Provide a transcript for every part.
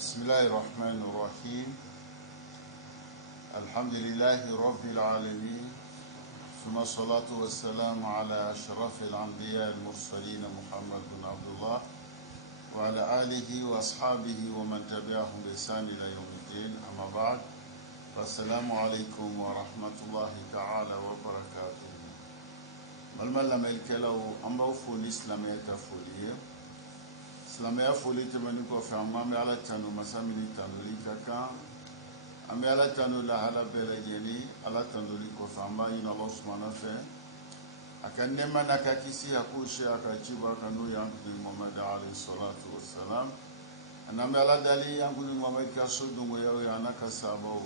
بسم الله الرحمن الرحيم. الحمد لله رب العالمين، ثم الصلاة والسلام على أشرف الأنبياء المرسلين محمد بن عبد الله وعلى آله وأصحابه ومن تبعهم بإحسان إلى يوم الدين. أما بعد، فالسلام عليكم ورحمة الله تعالى وبركاته. ململ ملك لو أمر فول إسلامية فولية silamɛya foli tɛmɛni kɔfɛ an bɛ ala tanu masa min tanuli ka kan, an bɛ ala tanu lahala bɛɛ lajɛlen. Ala tanuli kɔfɛ an b'a ɲini Allah subhanahu fɛ a ka nɛɛma n'a ka kisi a k'o se a ka ciba kan n'o y'an kuni Muhammad alayhi salatu wassalam. An bɛ ala dali an kuni Muhammad ka so dongoyaw ye a n'a ka sahabaw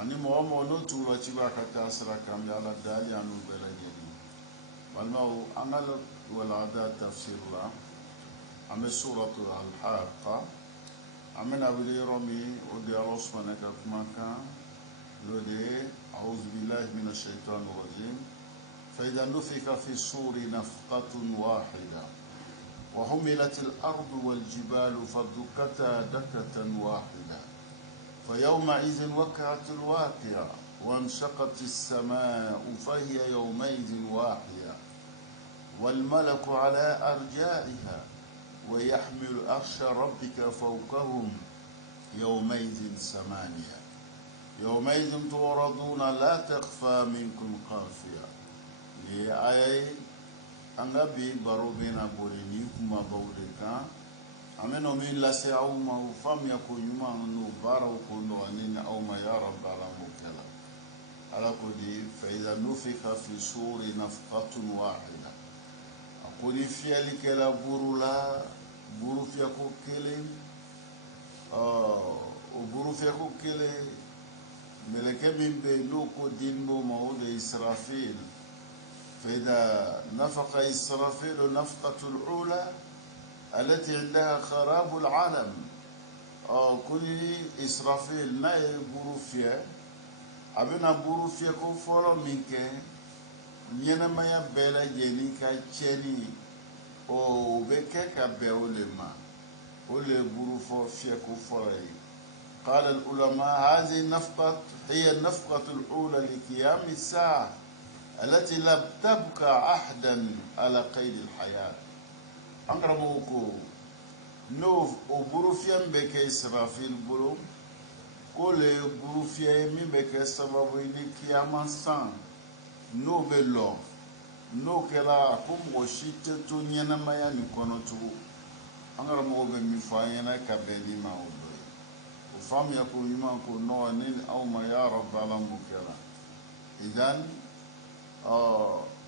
ani mɔgɔ o mɔgɔ n'o tugula ciba ka taa sira kan, an bɛ ala dali an n'u bɛɛ lajɛlen. Balimaw, an ka walanda tafsir la أما سورة الحاقة أما نبي رمي ودي الله سبحانه وتعالى لدي أعوذ بالله من الشيطان الرجيم. فإذا نفخ في الصور نفقة واحدة وحملت الأرض والجبال فدكتا دكة واحدة فيومئذ وقعت الواقعة وانشقت السماء فهي يومئذ واحية والملك على أرجائها ويحمل عرش ربك فوقهم يومئذ ثمانية يومئذ تعرضون لا تخفى منكم خافية. لآية أنبي بروبنا بوليني كما بوليكا أمنو من لسي أوما وفام يكون يمان نبارو كنوانين أوما يا رب على مكلا على كودي. فإذا نفخ في صور نفقة واحدة أقول فيالك لا برولا buru fiako kele meleke min be loko dinbo mawde Israfil. فإذا نفق إسرافيل نفقة الأولى التي عندها خراب العالم كل إسرافيل ناي بروفيا أبنا بروفيا كفولو منك نينما يبلا جنيكا تشيني o beke ka be ulema ule burufo fieko forai. قال العلماء هذه النفقة هي النفقة الأولى لقيام الساعة التي لم تبقى أحدا على قيد الحياة. أنكرموكو نوف وبروفيا بك إسرافيل برو كل بروفيا من بك سبب لقيام الساعة نو بلو no kɛla ko mɔgɔ si tɛ to ɲɛnamaya nin kɔnɔ tugun. An karamɔgɔ bɛ min fɔ an ɲɛna ka bɛn ni ma o dɔ ye. O faamuya ko ɲuman ko nɔgɔ ni aw ma ya Rabbi Ala mun kɛra. Idan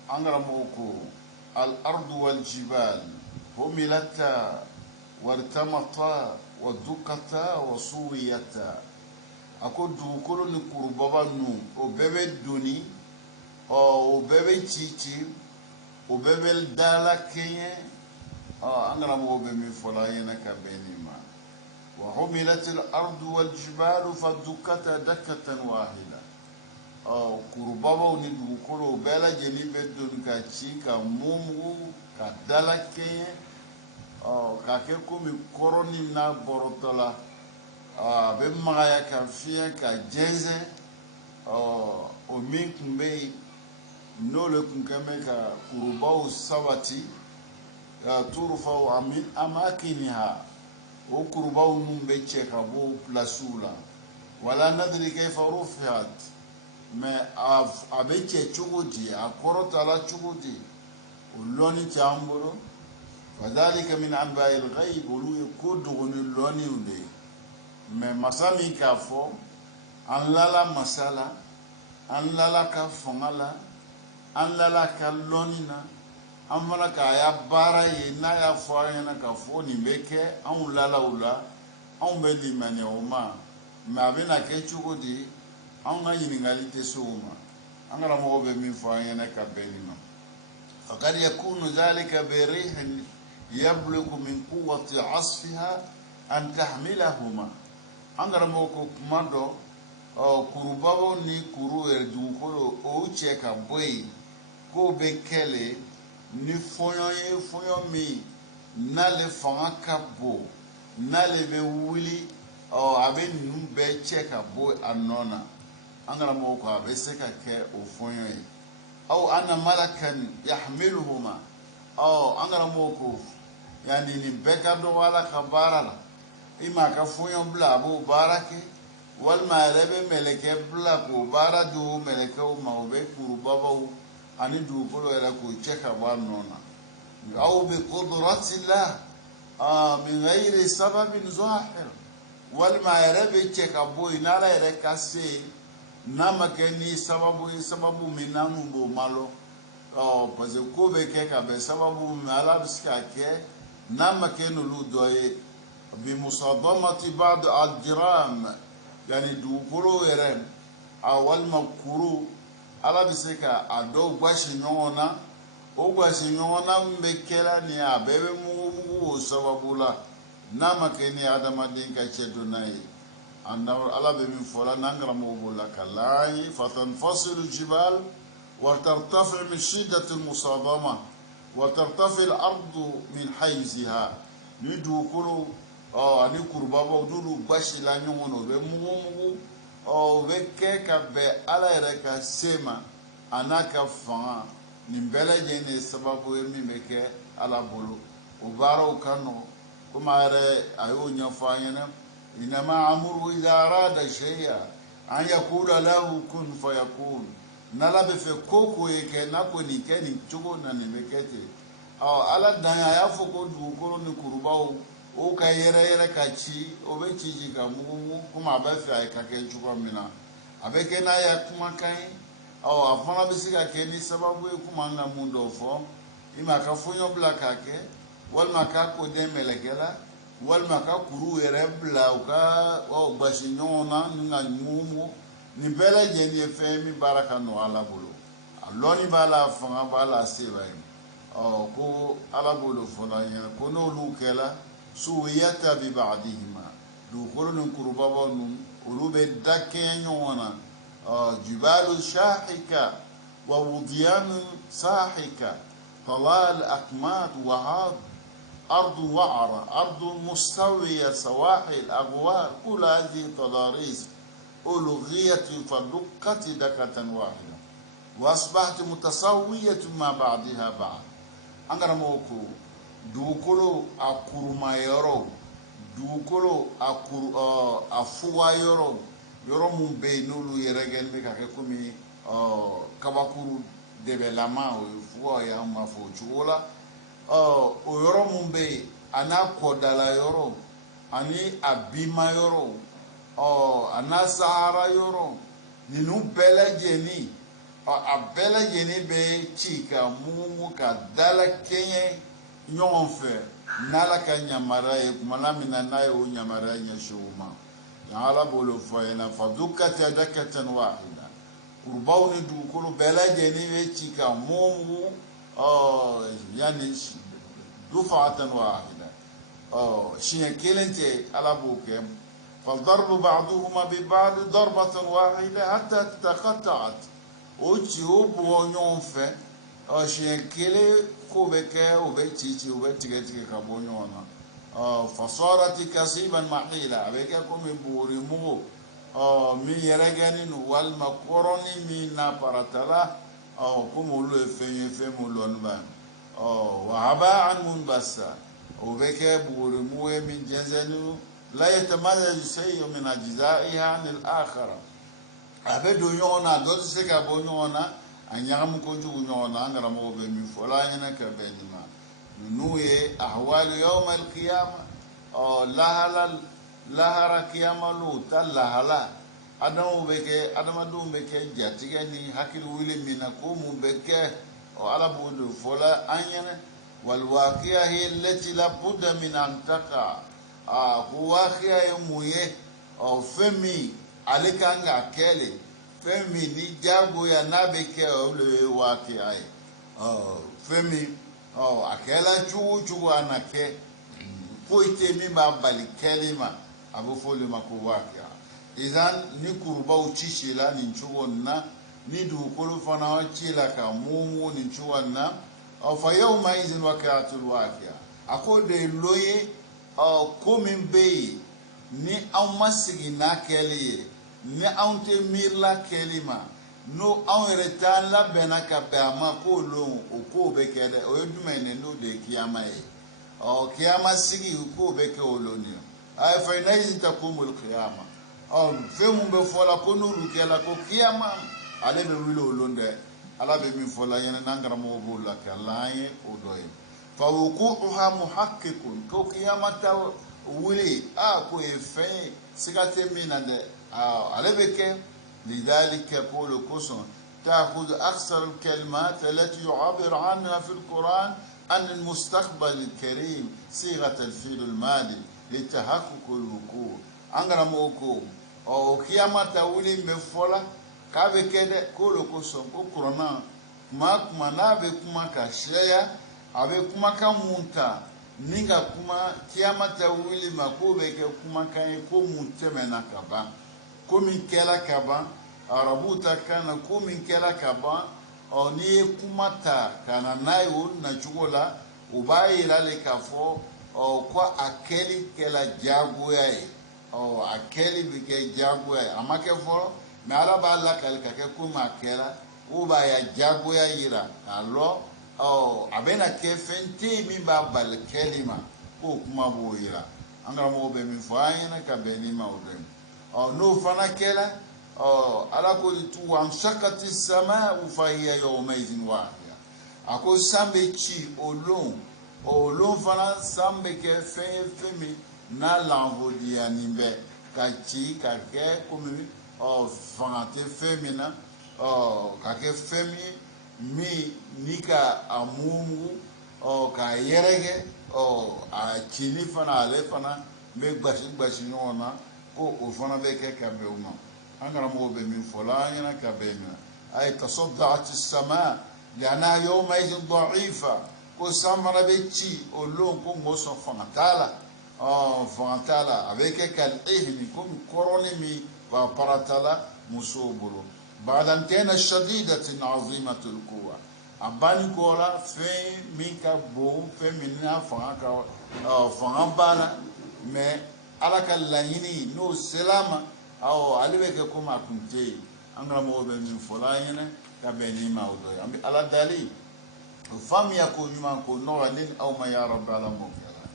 an karamɔgɔ ko al-ardu wal jibal humilata wartamata wa dukata wa suwiyata. A ko dugukolo ni kurubaba ninnu o bɛɛ bɛ doni o bɛɛ bɛ ci o bɛɛ bɛ dala kɛɲɛ. an karamɔgɔ bɛ min fɔ la an ɲɛna ka bɛn nin ma. wa humilatil ardu wal jibalu fadukkata dakkatan wahida. kurubabaw ni dugukolo o bɛɛ lajɛlen bɛ doni ka ci ka mumugu ka dala kɛɲɛ ka kɛ komi kɔrɔni n'a bɔrɔtɔ la. a bɛ magaya ka fiɲɛ ka jɛnsɛn o min tun bɛ yen n'o le tun kɛn bɛ ka kurubaw sabati turfaw min amakiniha. o kurubaw ninnu bɛ cɛ ka bɔ pilasiw la. wala nadiri kayfa rufiat, mais a bɛ cɛ cogo di, a kɔrɔtala cogo di, o lɔnni tɛ an bolo. fadhalika min anba'il ghaib, olu ye ko dogoni lɔnniw de ye. mais masa min k'a fɔ an lala masa la, an lala ka fanga la, an lala ka lɔnni na, an fana k'a ya baara ye n'a y'a fɔ an ɲɛna k'a fɔ nin bɛ kɛ anw lalaw la, anw bɛ limaniya o ma. mais a bɛna kɛ cogo di, anw ka ɲininkali tɛ se o ma. an karamɔgɔ bɛ min fɔ an ɲɛna ka bɛn nin ma. فقد يكون ذلك بريح يبلغ من قوة عصفها أن تحملهما. an karamɔgɔ ko kuma dɔ kurubabaw ni kuru yɛrɛ dugukolo o cɛ ka bɔ yen k'o bɛ kɛlɛ ni fɔɲɔ ye, fɔɲɔ min n'ale fanga ka bon nale be wuli o abe numbe cheka boy anona angara mo ko abe seka ke o fonyo yi aw ana malakan yahmiluhuma aw angara mo ko yani ni beka do wala khabara la ima ka fonyo bla bo barake wal ma rebe meleke bla ko bara do meleke o ma be kuru baba ani du ko era ko cheka wa nona aw bi qudratillah min ghairi sababin zahir wal ma rebe cheka boy nala ere kase nama ke ni sababu minanu bo malo parce que ko be ke ka be sababu mala biska ke nama ke no ludoye bi musadamati ba'd al-jiram yani du kolo yeren awal makuru ala biseka ado gwashi nyona o gwashi nyona mbekela ni abebe mu sababu la nama ke ni adama din ka chedo nai anda ala be min fola nangra mo bola kalai fatanfasilu jibal wa tartafi min shiddati al-musadama wa tartafi al-ardu min hayziha ni du kolo ani kurbaba dulu gwashi la nyongo be mugu be ke ka be ala ere ka sema anaka fanga ni bele jene sababu mi meke ala bolo o baro kano kuma ere ayo nyafanya inama amuru idha arada shay'a an yakula lahu kun fayakun nala be fe koko yake nako ni keni chugo na ni mekete ala danya ya foko du ko ni kurbao o ka yere ka ci o be ci ga mu kuma ba fi ay ka ke chugo mina abe ke na ya kuma kai afana be siga ke ni sababu kuma na mundo fo ima ka funyo bla ka ke wal maka ko de melegela wal maka kuru yere bla ka gbashi nyona nga mumu ni bela je ni fe mi baraka no ala bolo aloni bala fanga bala seba ko ala bolo fona ya ko no lukela suwiyata bi ba'dihima du qurun kurbaba num urube dakke nyona jibalu shahika wa wudiyan sahika طلال أكماد وعاد أرض وعرة أرض مستوية سواحل أغوار كل هذه تضاريس ألغية فدقت دكة واحدة وأصبحت متساوية مع بعضها بعض أنغرا موكو دوكولو أكورو ما يرو دوكولو أكورو أفوا يرو يرو مبينولو يرغل بكا كومي كباكورو debelama o fuwa ya mafo chuola o yoro mumbe ana kodala yoro ani abima yoro ana sahara yoro ninu bela jeni abela jeni be chika mumu ka dala kenye nyonfe nala ka nyamara e kumala mina naye o nyamara nyashuma ya ala bolo fayna fadukat yadakatan wahida kurbawni du kolo bela jeni we chika mumu yani dufatan wahida shiya kelente ala bokem فالضرب بعضهما ببعض ضربة واحدة حتى تقطعت وتشوب ونيونفه شيكلي كوبكه وبتيتي وبتيتي كابونيونا فصارت كسيبا محيلا بكم بوريمو mi yeregani no wal makoroni mi na paratala como lo fe mo lonba wa haba'an munbasa وبكى بوريمو من جنزنو لا يتميز شيء من أجزائها عن الآخرة أبدو يونا دوت سكا بونيونا أن يعمل كوجو يونا أن رمو بمي فلا ينك بينما نوي أحوال يوم القيامة lahara kiyama lo ta lahala adamu beke adamadu beke jatiga ni hakil wili mina ko mu beke ala budu fola anyane wal waqi'a hiya allati la budda min an taqa waqi'a muye femi alikanga kele femi ni jago ya nabeke ole waqi'a femi akela chuchu anake poite mi ba bali kelima abu fole makuwakia idan ni kuruba uchishila ni nchuwonna ni dukulu fana wachila ka mumu ni nchuwonna au fa yawma izin waqi'atul waqi'a akode loye ko min be ni an masigi na kɛli ni an tɛ miirila kɛli ma n'o an yɛrɛ t'an labɛnna ka bɛn a ma k'o lon o kow bɛ kɛ dɛ o ye jumɛn ye n'o de ye kiyama ye kiyama sigi kow bɛ kɛ o lon de a fa inaizi takumul kiyama fɛn mun bɛ fɔ la ko n'olu kɛla ko kiyama ale bɛ wuli o lon dɛ ala bɛ min fɔ la ɲɛna n'an karamɔgɔ b'o la kɛ ala an ye o dɔ ye fa wuquha muhaqqikun ko kiyama ta wuli ko ye fɛn ye siga tɛ min na dɛ ale bɛ kɛ لذلك يقول كسر تأخذ أكثر الكلمات التي يعبر عنها في القرآن عن المستقبل الكريم صيغة الفعل الماضي لتحقق الوقوع أنغرا موكو أو كيما تقولي مفولا كابي كده كل كسر كورونا ما نابي كما كشيا أبي كما كمونتا ninga kuma kiyama tawili makobe ke kuma kan ko muntemena kaba ko min kɛla ka ban arabu ta kana ko min kɛla ka ban ni ye kuma ta ka na n'a ye o nacogo la o b'a yira le k'a fɔ ko a kɛli kɛla diyagoya ye a kɛli bɛ kɛ diyagoya ye a ma kɛ fɔlɔ mɛ ala b'a lakali ka kɛ komi a kɛra o b'a ya diyagoya yira k'a lɔ a bɛna kɛ fɛn tɛ yen min b'a bali kɛli ma k'o kuma b'o yira an karamɔgɔ bɛ min fɔ an ɲɛna ka bɛn ni ma o dɔ ye n'o fana kɛla ala ko tu wansakati sama fahiya yawmaizin wahiya a ko san bɛ ci o lon fana san bɛ kɛ fɛn ye fɛn min n'a lanfodiyanin bɛ ka ci ka kɛ komi fanga tɛ fɛn min na ka kɛ fɛn min ni ka a mugu k'a yɛrɛkɛ a cili fana ale fana bɛ gbasi ɲɔgɔn na ko o fana bɛ kɛ ka bɛn o ma an karamɔgɔ bɛ min fɔ la an ɲɛna ka bɛn min na a ye tasadda'ati sama li'annaha yawma'idhin da'ifa ko san fana bɛ ci o lon ko mɔsɔn fanga t'a la a bɛ kɛ kal ihni komi kɔrɔni min b'a parata la musow bolo ba'da an kana shadidatin 'azimatul quwwa a bani kɔ la fɛn min ka bon fɛn min n'a fanga b'a la mɛ ala ka laɲini n'o sela ma ale bɛ kɛ komi a kun tɛ yen an karamɔgɔ bɛ min fɔ la an ɲɛna ka bɛn ni ma o dɔ ye an bɛ ala dali o faamuya ko ɲuman ko nɔgɔya ne ni aw ma ya rabbi ala m'o kɛra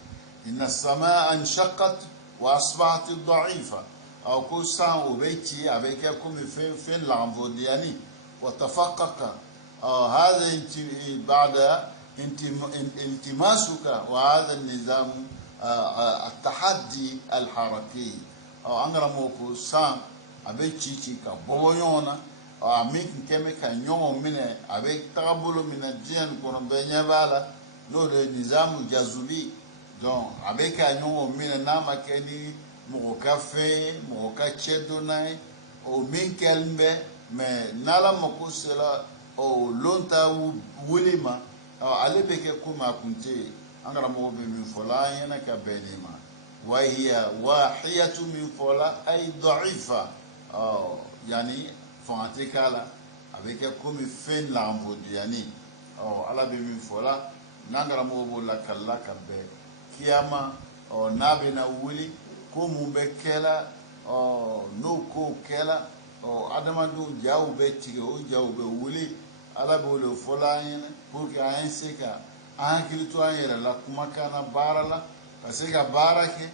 inna samaa anshaqqat wa asbahat da'ifa ko san o bɛ ci a bɛ kɛ komi fɛn lanfodiyani wa tafaqqaqa هذا بعد التماسك وهذا النظام التحدي الحركي angara moko san abe chichi ka bobo yona ami keme ka nyongo mine abe tabolo mina dian kono be nyabala no de nizamu jazubi donc abe ka nyongo mine na makeni mo cafe mo ka chedo nai o min kelmbe me nala moko sela o lonta wulima ale be ke kuma kunte angara mo be min fola yana ka benima وهي واحية من فولا أي ضعيفة يعني فانتكالا avec comme fin l'ambodiani ala be min fola nangara mo bola kala kabe kiyama nabe na wuli ko mu be kela no ko kela adama do jaw be tige o jaw be wuli ala be le fola yin pour que ayen seka an kilito an yere la kuma kana barala parce que barake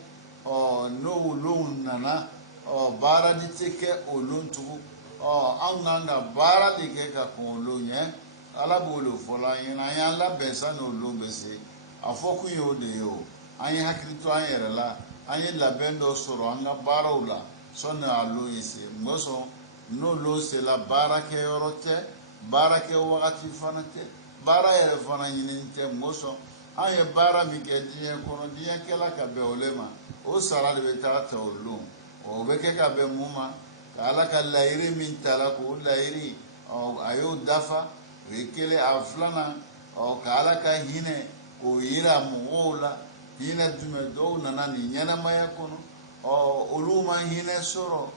no lon nana bara di teke o lon tugu an nanga bara di ke ka kon lo nye ala bo lo fola yin an la besa no lo bese afoku yo de yo an hakilito an yere la an la bendo soro an ga bara ula sonna alo yese moso no lo se la barake yorote barake wakati fanate bara yere fana nyininte moso an ye bara mi ke diɲɛ kono diɲɛ kɛla ka bɛn o le ma o sara de bɛ taa ta o lon o bɛ kɛ ka bɛn mun ma ka ala ka laɲini min tala k'o laɲini a y'o dafa o ye kelen a filanan ka ala ka hinɛ k'o yira mɔgɔw la hinɛ jumɛn dɔw nana nin ɲɛnamaya kɔnɔ olu ma hinɛ sɔrɔ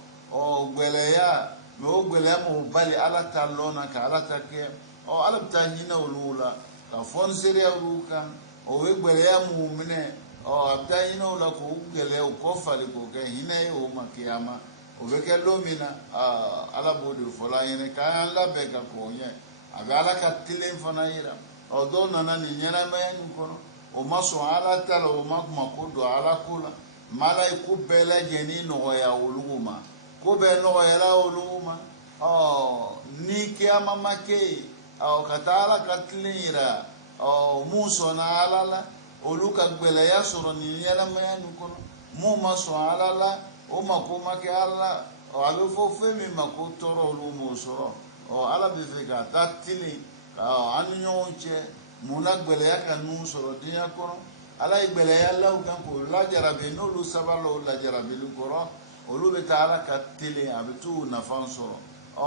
gwɛlɛya mɛ o gwɛlɛya ma o bali ala ta lɔn na ka ala ta kɛ ala bɛ taa hinɛ olu la ka fɔniseriya olu kan o ye gwɛlɛya mun minɛ abda ino la ko gele o ko fali ko ke hina o makiyama o be ke lomina ala bodu fola yene ka la be ka ko nye agala ka tilen fana yira o do nana ni nyana mayen ko o maso ala tala o makuma ko do ala kula malaiku bele jeni no ya uluma ko be no ya la uluma ni kiyama make katala ka tilen yira muso na alala oluka gbele ya soro ni nyana mayen ko mu maso alala o makoma ke ala abe fo femi makotoro olumo soro ala be fe ka tatili anu nyonche muna gbele ya kanu soro dia kono ala gbele ya law kan ko la jarabe no lu sabalo la jarabe lu koro olu be ta ala ka tili abitu na fan soro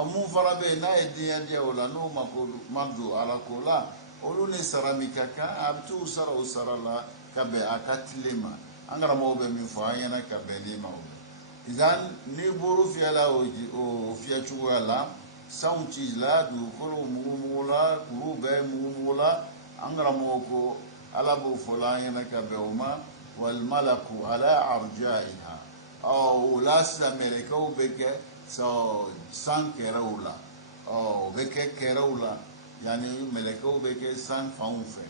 mu fara be na edia dia ola no makolu mabdu ala kola olu ne saramika ka abitu sara usara la ka be akatlema angara mo be mi fo ayana ka be ni ma izan ni buru fiala o fia chuala sound cheese la du kolo mugula kuru be mugula angara moko ala bu fulana ka beuma wal malaku ala arjaiha la sa meleka o beke so san kerawla beke kerawla yani meleka o beke san faunfe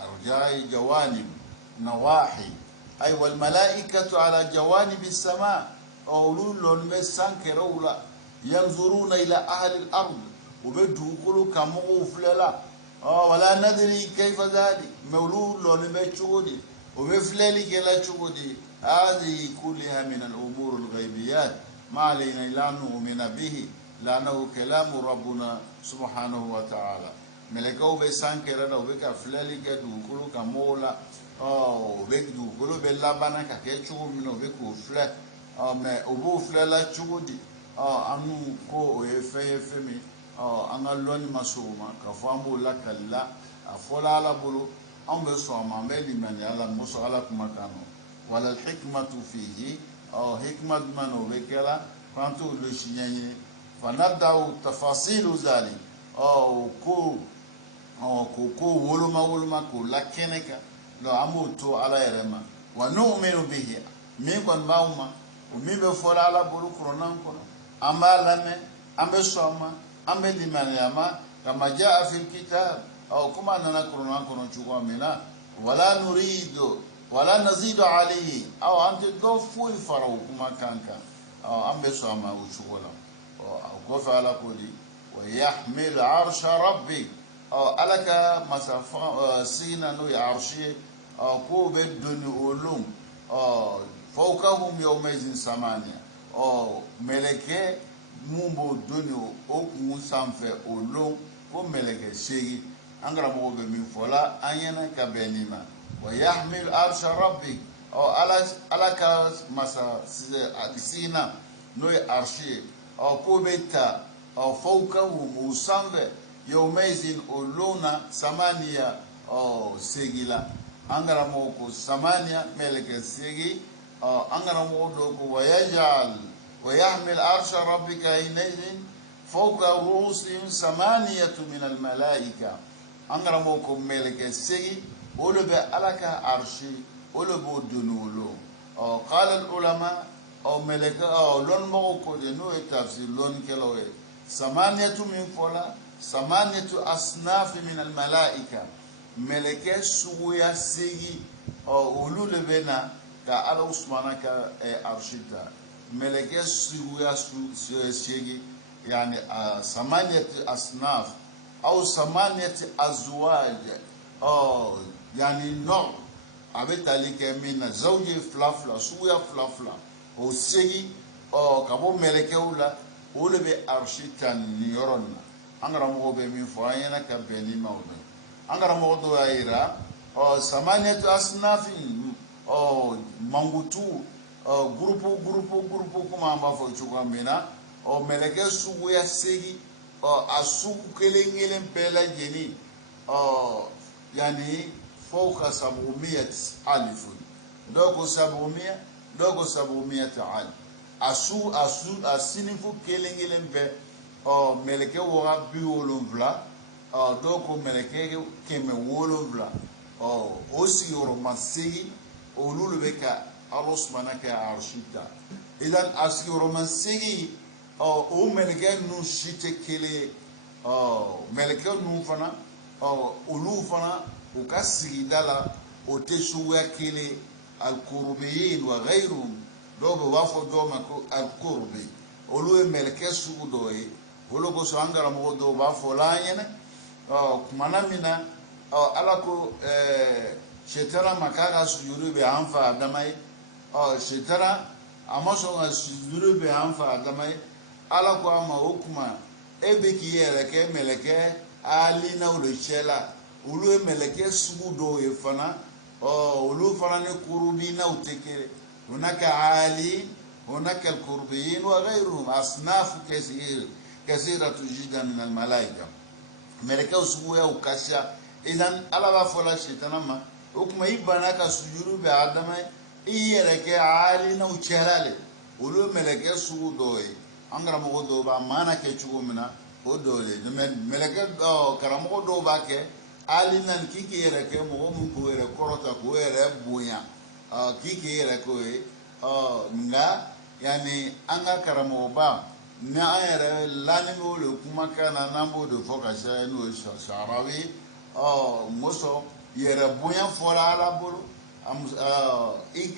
arjai jawanib nawahi أي والملائكة على جوانب السماء أولون مسان كرولا ينظرون إلى أهل الأرض وبدو كل كمو فللا ولا ندري كيف ذلك مولود لون بتشودي وبفلالي كلا تشودي هذه كلها من الأمور الغيبيات ما علينا إلا نؤمن به لأنه كلام ربنا سبحانه وتعالى ملكو بسان كرولا وبكفلالي كدو كل كمولا be du golo be labana ka ke chugo mino be ko fle me obo fle la chugo di anu ko o efe mi anga loni masoma ka fambo la kala afola la bulu am be so ma me li man ala muso ala kuma kanu wala al hikmatu fihi hikmat man o be kala kwanto lo shinyenye fanadau tafasilu zali ko woluma ko la keneka lo amuto ala yerema wa nu'minu bihi mi kon bauma o mi be fola ala bulu kronan kono amalame ambe soma ambe limaniyama kama jaa fil kitab au kuma nana kronan kono chukwa mina wala nazidu alayhi au ante do fu farau kuma kanka ambe soma uchukola au ko fa ala kodi wa yahmil arsha rabbi alaka masafa sina no ya arshi ko be doni olum fawkahum yawmazin samania meleke mumbo doni o kun sanfɛ olum ko meleke segi angara mo be min fola anyana ka benima wa yahmil arsha rabbi alaka masa sina no ya arshi ko be ta fawkahum sanfɛ yawmazin oluna samania segila angara moko samania meleke segi angara modo ko ويحمل عرش ربك حينئذ فوق رؤوسهم ثمانية من الملائكة angara moko meleke segi olo be alaka arshi olo bo dunulu قال العلماء meleke lon moko de no tafsir lon kelowe ثمانية من فلا ثمانية أصناف من الملائكة meleke suya segi olu le bena ka ala usmana ka arshita meleke suya segi yani samaniyat asnaf au samaniyat azwaj yani no abetali ke mina zawji flafla suya flafla o segi kabo meleke ula olu be arshita ni yoronna angara mo be min fo ayana ka beni mawdo angara modo aira samaniyatu asnafin mangutu grupu kuma amba fo chuka mina meleke sugu ya segi asugu kelengelen pela jeni yani fawqa 700 alif dogo 700 alif asinifu kelengelen be meleke wa biolon vla doko meleke keme wolonvla o sigiyɔrɔ ma segin olu le bɛ ka Ala subahana kɛ arshi ta idan a sigiyɔrɔ ma segin o mɛlɛkɛ ninnu si tɛ kelen ye mɛlɛkɛ ninnu fana olu fana u ka sigida la o tɛ suguya kelen al-kurubiyin wa ghayruhum dɔw bɛ u b'a fɔ dɔw ma ko al-kurubi olu ye mɛlɛkɛ sugu dɔw ye olu kosɔn an karamɔgɔ dɔw b'a fɔ la an ɲɛna kumana min na Ala ko shetana ma k'a ka sujuru bɛ an fa Adama ye shetana a ma sɔn ka sujuru bɛ an fa Adama ye Ala ko a ma o kuma e bɛ k'i yɛrɛ kɛ mɛlɛkɛ alinaw de cɛ la olu ye mɛlɛkɛ sugu dɔw ye fana olu fana ni kurubinaw tɛ kelen hunaka ali hunaka al-kurubiyin wa ghayruhum asnaf kasiratu jiddan min al-malaika mɛlɛkɛw suguyaw ka ca idan Ala b'a fɔ la shetana ma o kuma i banna ka sujuru bɛ Adama ye i yɛrɛ kɛ alinaw cɛla le olu ye mɛlɛkɛ sugu dɔw ye an karamɔgɔ dɔw b'a maana kɛ cogo min na o dɔw le mɛlɛkɛ karamɔgɔ dɔw b'a kɛ alina k'i k'i yɛrɛ kɛ mɔgɔ min k'o yɛrɛ kɔrɔta k'o yɛrɛ bonya k'i k'i yɛrɛ k'o ye nka yani an ka karamɔgɔba ni an yɛrɛ lani b'o le kumakan na n'an b'o de fɔ ka caya n'o ye Saharawi mɔsɔn yɛrɛ bonya fɔra Ala bolo i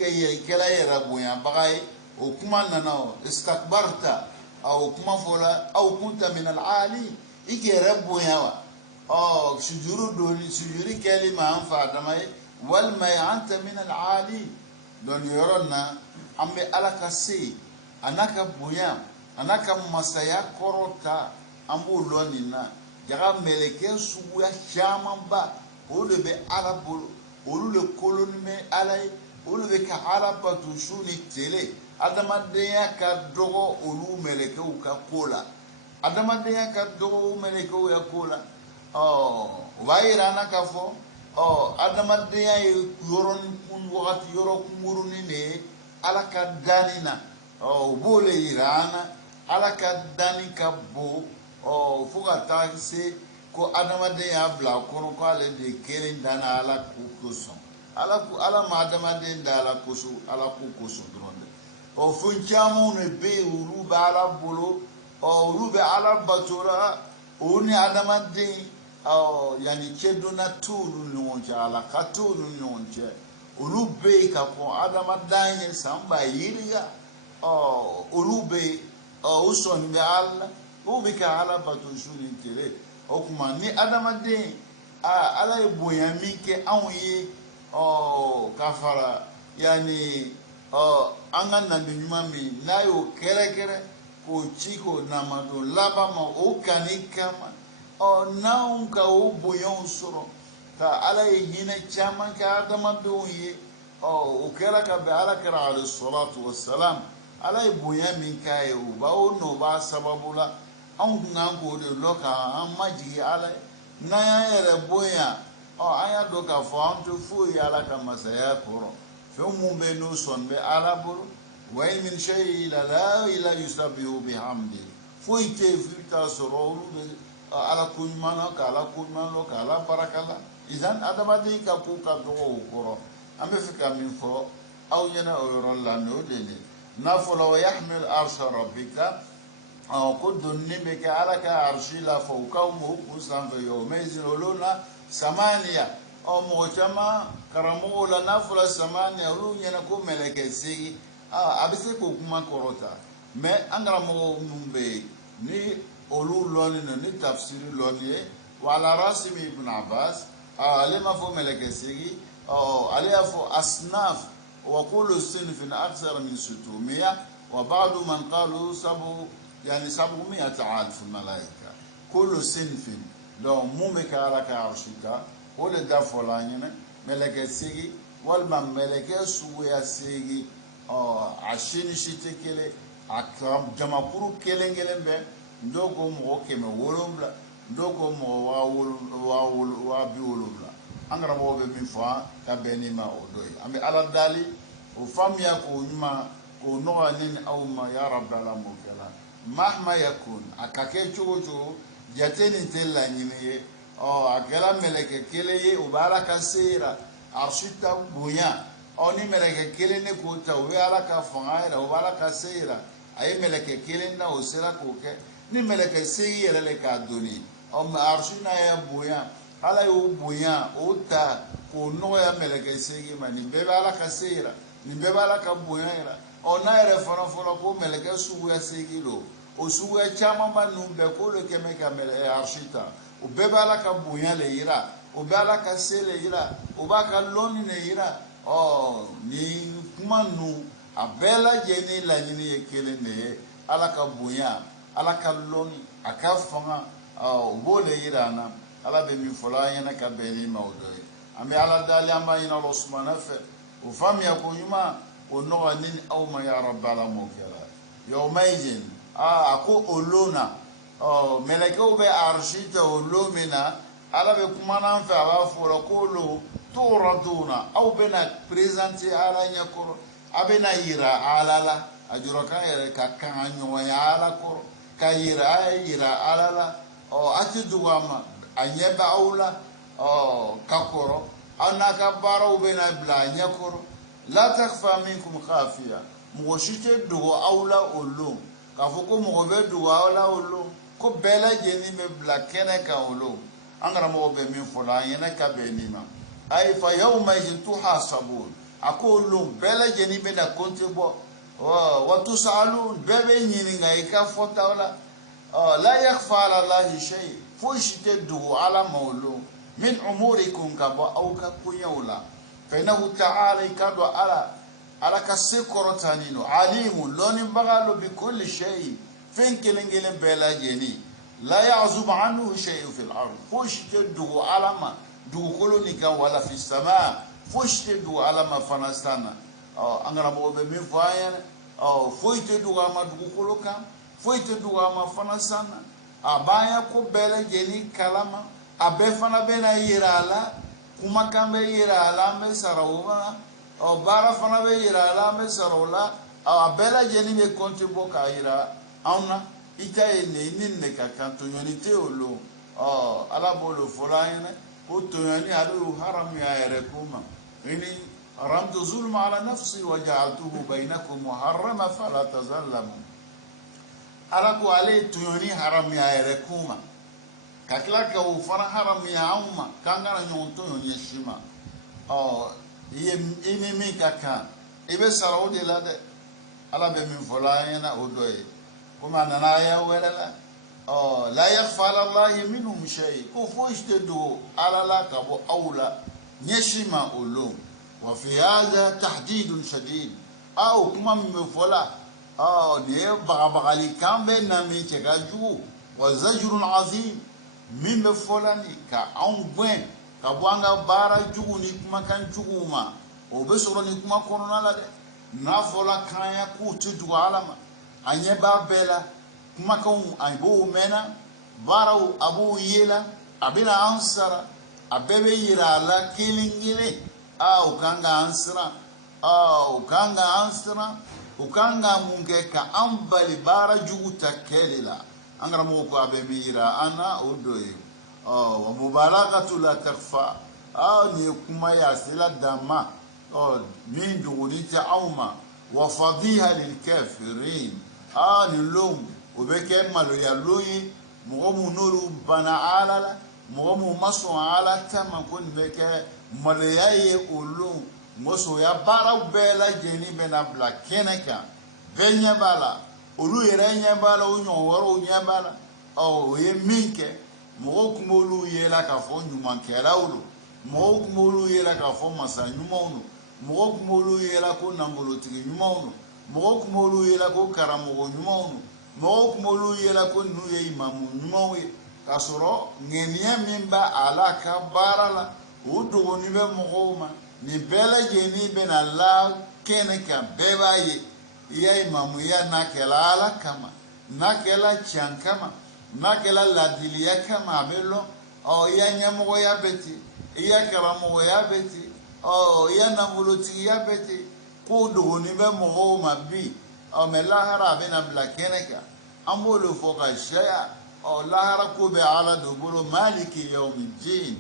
kɛla yɛrɛ bonyabaga ye o kuma nana istakbarta o kuma fɔla aw kunta min al-ali i k'i yɛrɛ bonya wa sujuri kɛli ma an fa Adama ye walima anta min al-ali donc yɔrɔ na an bɛ Ala ka se a n'a ka bonya a n'a ka masaya kɔrɔta an b'o lɔn nin na jaga mɛlɛkɛ suguya camanba o de bɛ Ala bolo olu le koloni bɛ Ala ye olu bɛ ka Ala bato su ni tile adamadenya ka dɔgɔ olu mɛlɛkɛw ka ko la adamadenya ka dɔgɔ olu mɛlɛkɛw ka ko la o b'a yira an na k'a fɔ adamadenya ye wagati yɔrɔ kunkurunin de ye Ala ka danni na o b'o le yira an na Ala ka danni ka bon fo ka taa se ko adamaden y'a bila a kɔnɔ ko ale de kelen danna Ala ko kosɔn Ala ma adamaden da Ala kosɔn Ala ko kosɔn dɔrɔn dɛ fɛn camanw de bɛ yen olu bɛ Ala bolo olu bɛ Ala bato la o ni adamaden yani cɛdonna t'olu ni ɲɔgɔn cɛ Ala ka t'olu ni ɲɔgɔn cɛ olu bɛ yen ka kɔn adamaden ye san ba yiriya olu bɛ yen o sɔnni bɛ Ala o bɛ ka Ala bato su ni tile o kuma ni adamaden Ala ye bonya min kɛ anw ye ka fara yani an ka nabi ɲuman min n'a y'o kɛrɛkɛrɛ k'o ci k'o namadon laban ma o kani kama n'anw ka o bonyaw sɔrɔ ka Ala ye hinɛ caman kɛ adamadenw ye o kɛra ka bɛn Ala kɛra alayhi salatu wa salam Ala ye bonya min k'a ye o b'a sababu la anw kun kan k'o de lɔ k'an majigi Ala ye n'an y'an yɛrɛ bonya an y'a dɔn k'a fɔ an tɛ foyi ye Ala ka masaya kɔrɔ fɛn mun bɛ n'o sɔnni bɛ Ala bolo wa in min shay'in illa yusabbihu bihamdi foyi tɛ yen f'i bɛ taa sɔrɔ olu bɛ Ala ko ɲuman na k'Ala ko ɲuman lɔ k'Ala barika la idan adamaden ka ko ka dɔgɔ o kɔrɔ an bɛ fɛ ka min fɔ aw ɲɛna o yɔrɔ la o de ye n'a fɔla wa yahmil arsha rabbika ko donni bɛ kɛ Ala ka arshi la fawqahum o kun sanfɛ yawmaizin olu na samaniya mɔgɔ caman karamɔgɔw la n'a fɔla samaniya olu ɲɛna ko mɛlɛkɛ segin a bɛ se k'o kuma kɔrɔta mais an karamɔgɔw minnu bɛ yen ni olu lɔnni na ni tafsiri lɔnni ye wa ala rasi min ibn Abbas ale ma fɔ mɛlɛkɛ segin ale y'a fɔ asnaf wa kullu sinfin akthar min sutumiya wa ba'du man qalu يعني 700,000 ملائكة كل صنف لو مومك على كارشيكا ولا دافولانينا ملائكة سيجي والما ملائكة سويا سيجي عشان شتكلي أكرم جماكرو كلن كلن به ndoko mo keme wolumla ndoko mo wa bi wolumla angara mo be mi fa ka benima odoy ambe ala dali o famia ko nyuma ko no anin aw ma ya rabbal alamin mahma yakun akake chojo jateni tella nyime akela meleke kele ye o bala ka seira arshita buya oni meleke kele ne ko ta o ala ka fangaira o bala ka seira ay meleke kele na o sera ko ke ni meleke seira le ka doni o arshina ya buya ala yo buya o ta ko no ya meleke segi mani be bala ka seira ni be bala ka buya ira ona ere fona ko meleke su ya segi lo o su ya chama manu be ko le ke me ka mele arshita o bebala ka bunya le ira o bala ka sele ira o ba ka loni ne ira ni kumanu abela jeni la ni ekele ne ala ka bunya ala ka loni aka fanga o bo le ira na ala be mi fola yana ka be ni mawdo ambe ala dali amba ina losmana fe o fam ya ko yuma o no ni aw ma ya rabbala mokela yawmaijin ako olona meleke be arshita olomina ala be kumana fa ba foro kolo turaduna au bena presente ala nyakoro abena yira alala ajuro kan yere ka kan anyo ya ala koro ka yira alala ati duwama anyeba aula kakoro anaka baro bena bla nyakoro la takhfa minkum khafiya mugoshite dugo aula olom kafuko mugobe dugo aula olom ko bela jeni be blakene ka olo angara mo be min fola yena ka be nima ay fa yawma tuhasabun ako lo bela jeni be na kontebo wa tusalun bebe nyini ngai ka fota wala la yakhfa ala allahi shay fushite du ala mawlu min umurikum ka ba au ka kunyawla fa innahu ta'ala ikadu ala ka sekorotanino alimun loni bagalo bi kulli shay فين كلنجلن بلا جني لا يعزب عنه شيء في الأرض فوش تدو علما دو كلوني كان ولا في السماء فوش تدو علما فنستانا أنا ربوا بمن فاين فوش تدو علما دو كلو كان فوش تدو علما فنستانا أبايا كو بلا جني كلاما أبي فنا بينا يرالا كما كان بيرالا مسراوما بارا فنا بيرالا مسراولا أبلا جني بكونتي بوكا يرا auna ita ene ninne ka kanto yoni te olo ala bolo folayna ko to yoni alu haram ya yarekuma ini haramtu zulma ala nafsi wa ja'altuhu bainakum muharrama fala tazallamu ala ko ale to yoni haram ya yarekuma kakla ka u fara haram ya auma kangana nyonto yoni shima ine mi kaka ibe sarawde la de ala be min folayna odoye كما ننايا ولا لا يخفى على الله منهم شيء كفوش تدو على لا كبو أولى نشما أولوم وفي هذا تحديد شديد أو كما مفلا نيه بغبغالي كان بينا من تكاجو وزجر عظيم من مفلاني كأون بوين كبوانغا بارا جوغو نكما كان جوغوما وبسرو نكما كورونا لده نافولا كان يكو تدو علما anyeba bela kuma kan aibo mena barau abu yela abina ansara abebe yirala kilingile ukanga ansara ukanga mungeka ambali bara juguta kelela angara mo ko abebe yira ana odoye wa mubalagatu la takhfa ni kuma ya sila dama min dugunita auma wa fadiha lil kafirin ni lom o be ke malo ya loyi mo mo nolu bana ala mo mo maso ala tama ko be ke malo ya ye o lo mo so ya bara bela jeni be na bla keneka benya bala o lu yere nya bala o nyon woro nya bala o ye minke mo ko mo lu ye la ka fo nyuma ke la ulo mo ko mo lu ye la ka fo masa nyuma uno mo ko mo lu ye la ko nangolo tigi nyuma uno mo ko molu yela ko karamo nyumo mo ko molu yela ko nuye imamu nyumo kasoro ngenia mimba alaka barala udo ni be mogoma ni bela jeni bena la keneka bebaye ya imamu ya nakela ala kama nakela chankama nakela ladilia kama belo ya nyamo ya beti ya karamo ya beti ya namuloti ya beti ko dogoni be mogo ma bi o me lahara be na blakeneka amolo foka shaya lahara ko bɛ ala de bolo maliki yawmiddin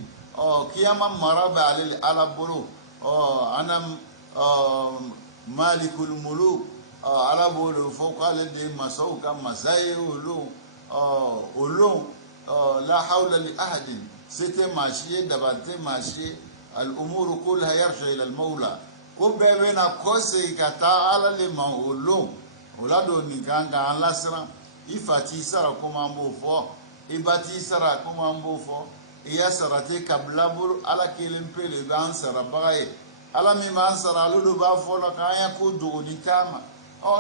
kiyama mara bɛ ale le ala bolo ana malikul muluk ala b'o de fɔ k'ale de ye masaw ka masa ye olu la hawla li ahadin se tɛ maa si ye dabali tɛ maa si ye al-umuru kullaha yarja ila al-mawla ko bɛɛ bɛ na kɔ segin ka taa ala le ma o la don nin kan ka an lasiran i fa t'i sara komi an b'o fɔ i ba t'i sara komi an b'o fɔ i ya sara tɛ kabila bolo ala kelen pe de b'an sarabaga ye ala min b'an sara ale de b'a fɔ la k'an ya ko dogoni t'a ma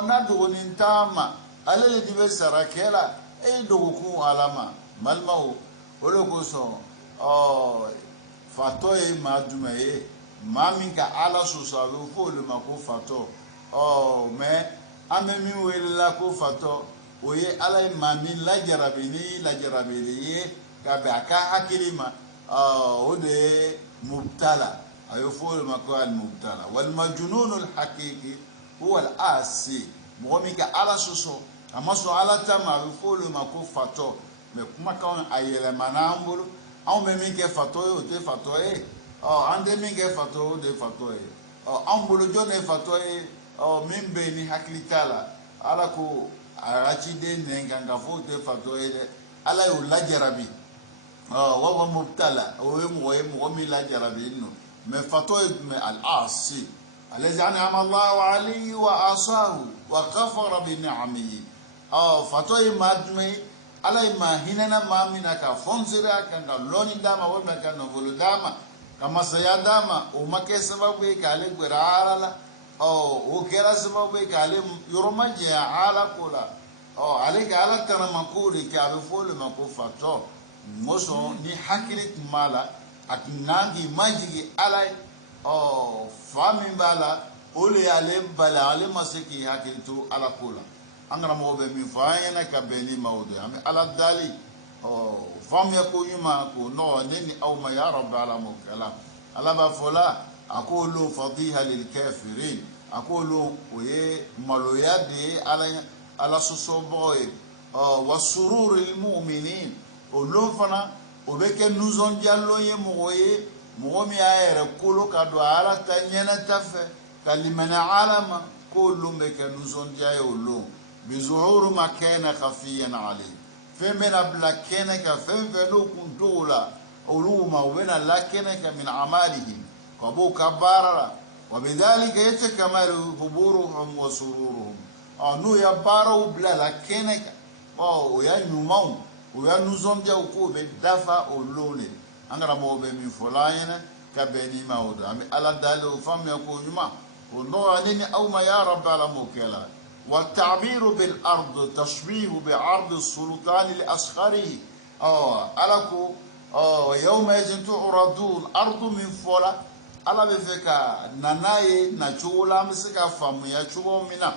n'a dogoni t'a ma ale le de bɛ sara kɛ la e ye dogokun ala ma balimaw o de kosɔn fatɔ ye maa jumɛn ye maa min ka ala sɔsɔ a bɛ fɔ o de ma ko fatɔ mɛ an bɛ min welela ko fatɔ o ye ala ye maa min lajarabi ni lajarabili ye ka bɛn a ka hakili ma o de ye mubtala a ye fɔ o de ma ko al-mubtala walima jununul hakiki huwa al-asi mɔgɔ min ka ala sɔsɔ a ma sɔn ala ta ma a bɛ fɔ o de ma ko fatɔ mɛ kumakan a yɛlɛmana an bolo anw bɛ min kɛ fatɔ ye o tɛ fatɔ ye an tɛ min kɛ fatɔ ye o de ye fatɔ ye anw bolo jɔn de ye fatɔ ye min bɛ yen ni hakili t'a la ala ko a ka ciden nɛn kan k'a fɔ o tɛ fatɔ ye dɛ ala y'o lajarabi wa mubtala o ye mɔgɔ min lajarabi nɔ mɛ fatɔ ye jumɛn al-asi allazi an'ama Allahu alayhi wa asahu wa kafara bi ni'amihi fatɔ ye maa jumɛn ye ala ye maa hinɛna maa min na ka fɔnsere a kan ka lɔnni d'a ma walima ka nafolo d'a ma ka masaya d'a ma o ma kɛ sababu ye k'ale gwɛrɛ ala la o kɛra sababu ye k'ale yɔrɔ ma janya ala ko la ale ka ala tanama ko de kɛ a bɛ fɔ o de ma ko fatɔ mɔsɔn ni hakili tun b'a la a tun kan k'i majigi ala ye fa min b'a la o de y'ale bali ale ma se k'i hakili to ala ko la an karamɔgɔ bɛ min fɔ an ɲɛna ka bɛn ni maaw de an bɛ ala dali faamuya ko ɲuman k'o nɔgɔ ne ni aw ma ya rabbi ala m'o kɛla ala b'a fɔ la a ko olu fadiha lil kafirin a ko olu o ye maloya de ye ala sɔsɔbagaw ye wa surur lil mu'minin olu fana o bɛ kɛ nisɔndiyalon ye mɔgɔ ye mɔgɔ min y'a yɛrɛ kolo ka don ala ta ɲɛnata fɛ ka limaniya ala ma ko olu bɛ kɛ nisɔndiya ye olu bizuhuru ma kɛnɛ khafiyan alayhi fɛn bɛna bila kɛnɛ kan fɛn fɛn n'o kun t'o la olu ma u bɛna la kɛnɛ kan min amalihim ka b'o ka baara la wa bidhalika yatakamalu huburuhum wa sururuhum n'u ya baaraw bila la kɛnɛ kan o ya ɲumanw o ya nisɔndiyaw k'o bɛ dafa olu le an karamɔgɔ bɛ min fɔla an ɲɛna ka bɛn ni ma o don an bɛ ala dali o faamuya ko ɲuman o nɔgɔya ne ni aw ma ya rabbi ala m'o kɛ la والتعبير بالأرض تشبيه بعرض السلطان لأسخره ألكو يومئذ تعرضون أرض من فولا ala bɛ fɛ ka nana ye nacogo la an bɛ se ka faamuya cogo min na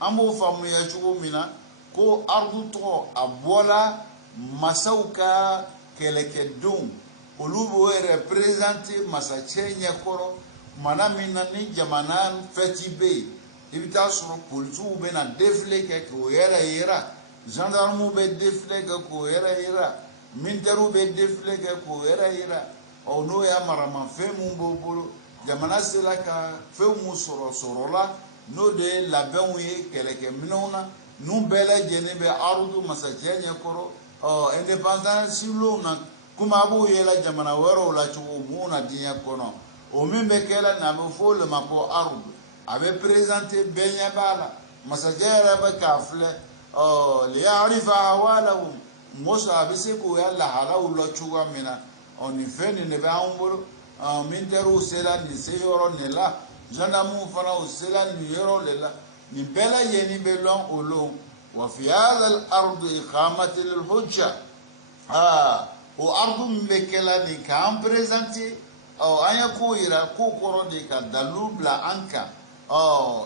an b'o faamuya cogo min na ko aridu tɔgɔ a bɔla masaw ka kɛlɛkɛdenw olu b'o représenter masacɛ ɲɛkɔrɔ kumana min na ni jamana fɛti bɛ yen i bɛ taa sɔrɔ polisiw bɛ na défilé kɛ k'o yɛrɛ yira gendarmew bɛ défilé kɛ k'o yɛrɛ yira militaires bɛ défilé kɛ k'o yɛrɛ yira n'o y'a maramafɛn mun b'o bolo jamana sera ka fɛn mun sɔrɔla n'o de ye labɛnw ye kɛlɛkɛminɛnw na ninnu bɛɛ lajɛlen bɛ aridu masacɛ ɲɛkɔrɔ indépendance na komi a b'o yɛlɛ jamana wɛrɛw la cogo mun na diɲɛ kɔnɔ o min bɛ kɛla na a bɛ fɔ o de ma ko aridu a bɛ présenter bɛɛ ɲɛ b'a la masacɛ yɛrɛ bɛ k'a filɛ liya'rifa ahwalahum mɔsɔn a bɛ se k'o ya lahalaw la cogoya min na nin fɛn nin de bɛ an bolo militaires sera nin se yɔrɔ de la gendarmew fana sera nin yɔrɔ de la nin bɛɛ lajɛlen bɛ lɔn o lon wa fi hadha al-ardi iqamati lil-hujja o ardu min bɛ kɛla nin k'an présenter an ye ko yira ko kɔrɔ de ka dalu bila an kan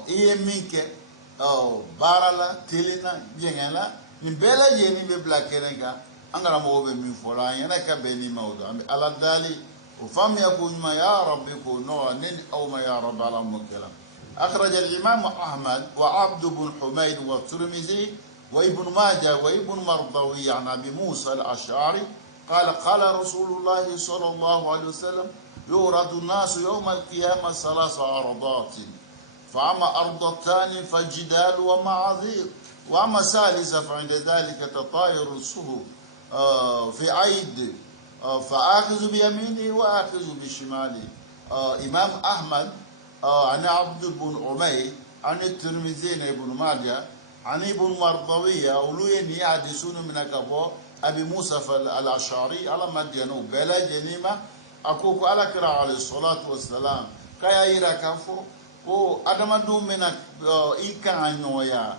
i ye min kɛ baara la teli na jɛngɛ la nin bɛɛ lajɛlen bɛ bila kɛnɛ kan an karamɔgɔ bɛ min fɔ la an yɛrɛ ka bɛn ni ma o don an bɛ ala dali o faamuya ko ɲuman ya rabbi k'o nɔgɔya ne ni aw ma ya rabbi ala m'o kɛ la أخرج الإمام أحمد وعبد بن حميد والترمذي وابن ماجه وابن مرضوي عن أبي موسى الأشعري قال رسول الله صلى الله عليه وسلم يورد الناس يوم القيامة 3 عرضات فأما أرضتان فجدال ومعاذير وأما ثالثة فعند ذلك تطاير الصهو في عيد فآخذ بيمينه وآخذ بشماله. إمام أحمد عن عبد بن عمير عن الترمذي بن ماجه عن ابن مرضوية أولوين يحدثون من كبو أبي موسى الأشعري على مدينه بلا جنيمة أكوك على كرا عليه الصلاة والسلام كايا يرا كفو ko adamadu mena ika anyoya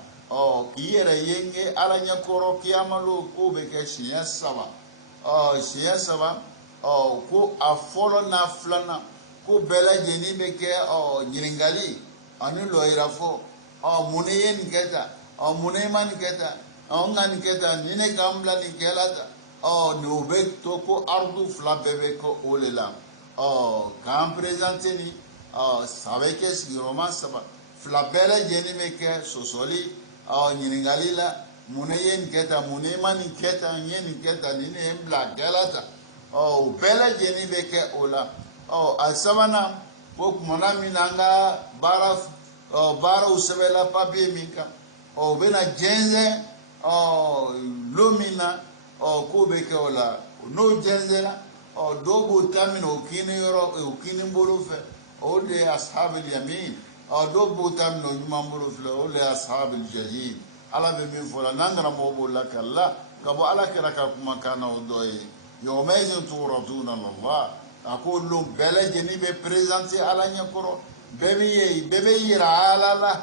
kiyere yenge ala nyakoro kiyamalo ko be ke shiya saba ko afolo na flana ko bela jeni be ke nyiringali anu loira fo muneyen keta muneman keta ngan keta nine kamla ni kelata no be to ko ardu fla bebe ko olela kam presente ni sabe que si roman saba flabela jeni meke sosoli nyiringali la muneyen keta muneman keta nyen keta nine embla kelata bela jeni beke ola asabana ko kumana minanga bara usebela papier minka bena jenze lomina ko beke ola no jenze la dogo tamino okini yoro okini mbolo fe أولي أصحاب اليمين دوبو تامنو نمامبرو فلا أولي أصحاب الجحيم على بمين فلا نندر موبو لك الله كبو على كركا كما كان ودوي يومئذ توردون الله أقول لهم بلا جنيب بريزانتي على نيكورو بيبي على لا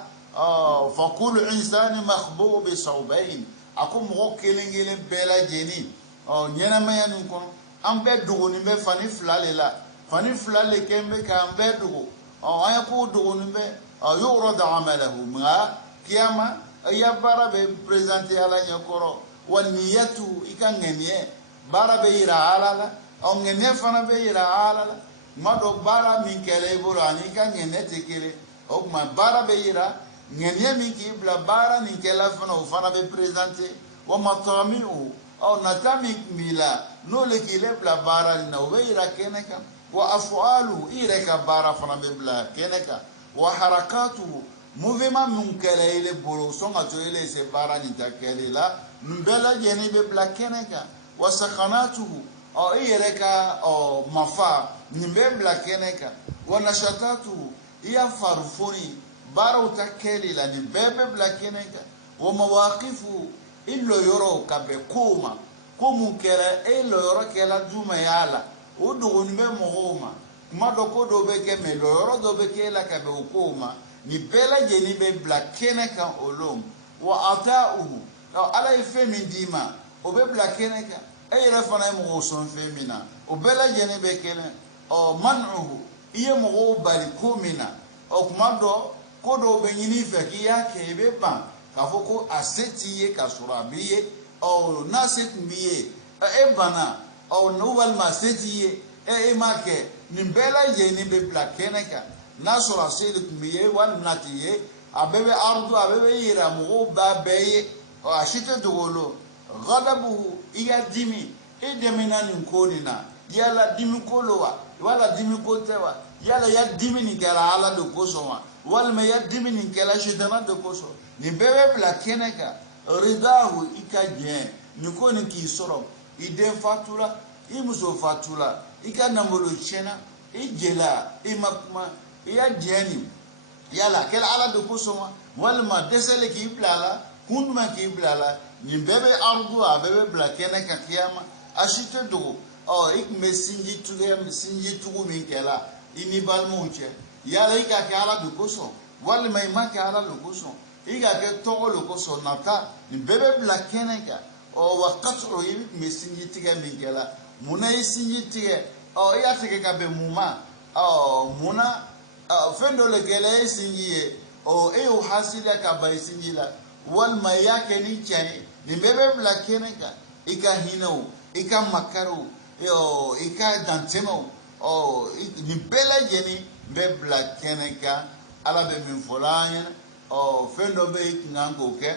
فكل إنسان مخبوء بصوبين أقول مغوكيلين بلا جنيب نينا ما ينكون أم بدوني بفاني فلالي fani fulale kembe kambe dugo aya ko dugo nimbe yurad amalahu ma kiyama ya barabe presenter ala nyakoro wan niyatu ikangenie barabe ira alala ngene fana be ira alala mado bara minkele burani ikangene tekele ma barabe ira ngene minki bla bara ninkela fana be presenter wa matamiu natami mila no lekile bla bara na weira keneka وأفعاله إيرك بارا فنا ببلا كنكا وحركاته موفيما منكلا إلى برو سونغا تو إلى سبارا نتاكلي لا مبلا جني ببلا كنكا وسخناته إيرك مفا نببلا كنكا ونشاطاته إيا فارفوني بارو تاكلي لا نببلا كنكا ومواقفه إلو يورو كبكوما كومو كلا إلو يورو كلا دوما يالا o dogo ni be mohoma kuma do ko do be ke me loro do be ke la ka be okoma ni bela je ni be blakene kan olom wa ata'uhu ala ifemi dima o be blakene kan e refana mo son femina o bela je ni be kene o man'uhu iye mo bali komina o kuma do ko do be nyini fe ki ya ke be ban ka foko aseti ye ka surabiye o naset biye e bana o nuwal maseti e make nimbela ye ni be plakeneka nasura sele kumiye wal natiye abebe ardu abebe yira mo ba beye o ashite dogolo ghadabu iya dimi e demina ni konina yala dimi kolowa wala dimi kotewa yala ya dimi ni kala ala do kosoma wal me ya dimi ni kala shitana do koso ni bebe plakeneka ridahu ikaje ni koni ki soro ide fatura imuso fatura ikanamolo chena ijela imakuma iya jeni yala kel ala do kusoma walma desele ki blala kunduma ki blala ni bebe ardu abebe blakena ka kiyama ashite do ik mesinji tugu min kela ini balmunche yala ika ka ala do kuso walma imaka ala do kuso iga ke togo lo kuso nata ni bebe blakena ka waqatu yi mesinji tiga min kela muna isinji tiga ya tike ka be muma muna fendo le gele isinji e hasila ka ba isinji la wal mayake ni chai ni bebe blakene ka ika hino ika makaro ika dantemo ni bela jeni be blakene ka ala be min folanya fendo be ngango ke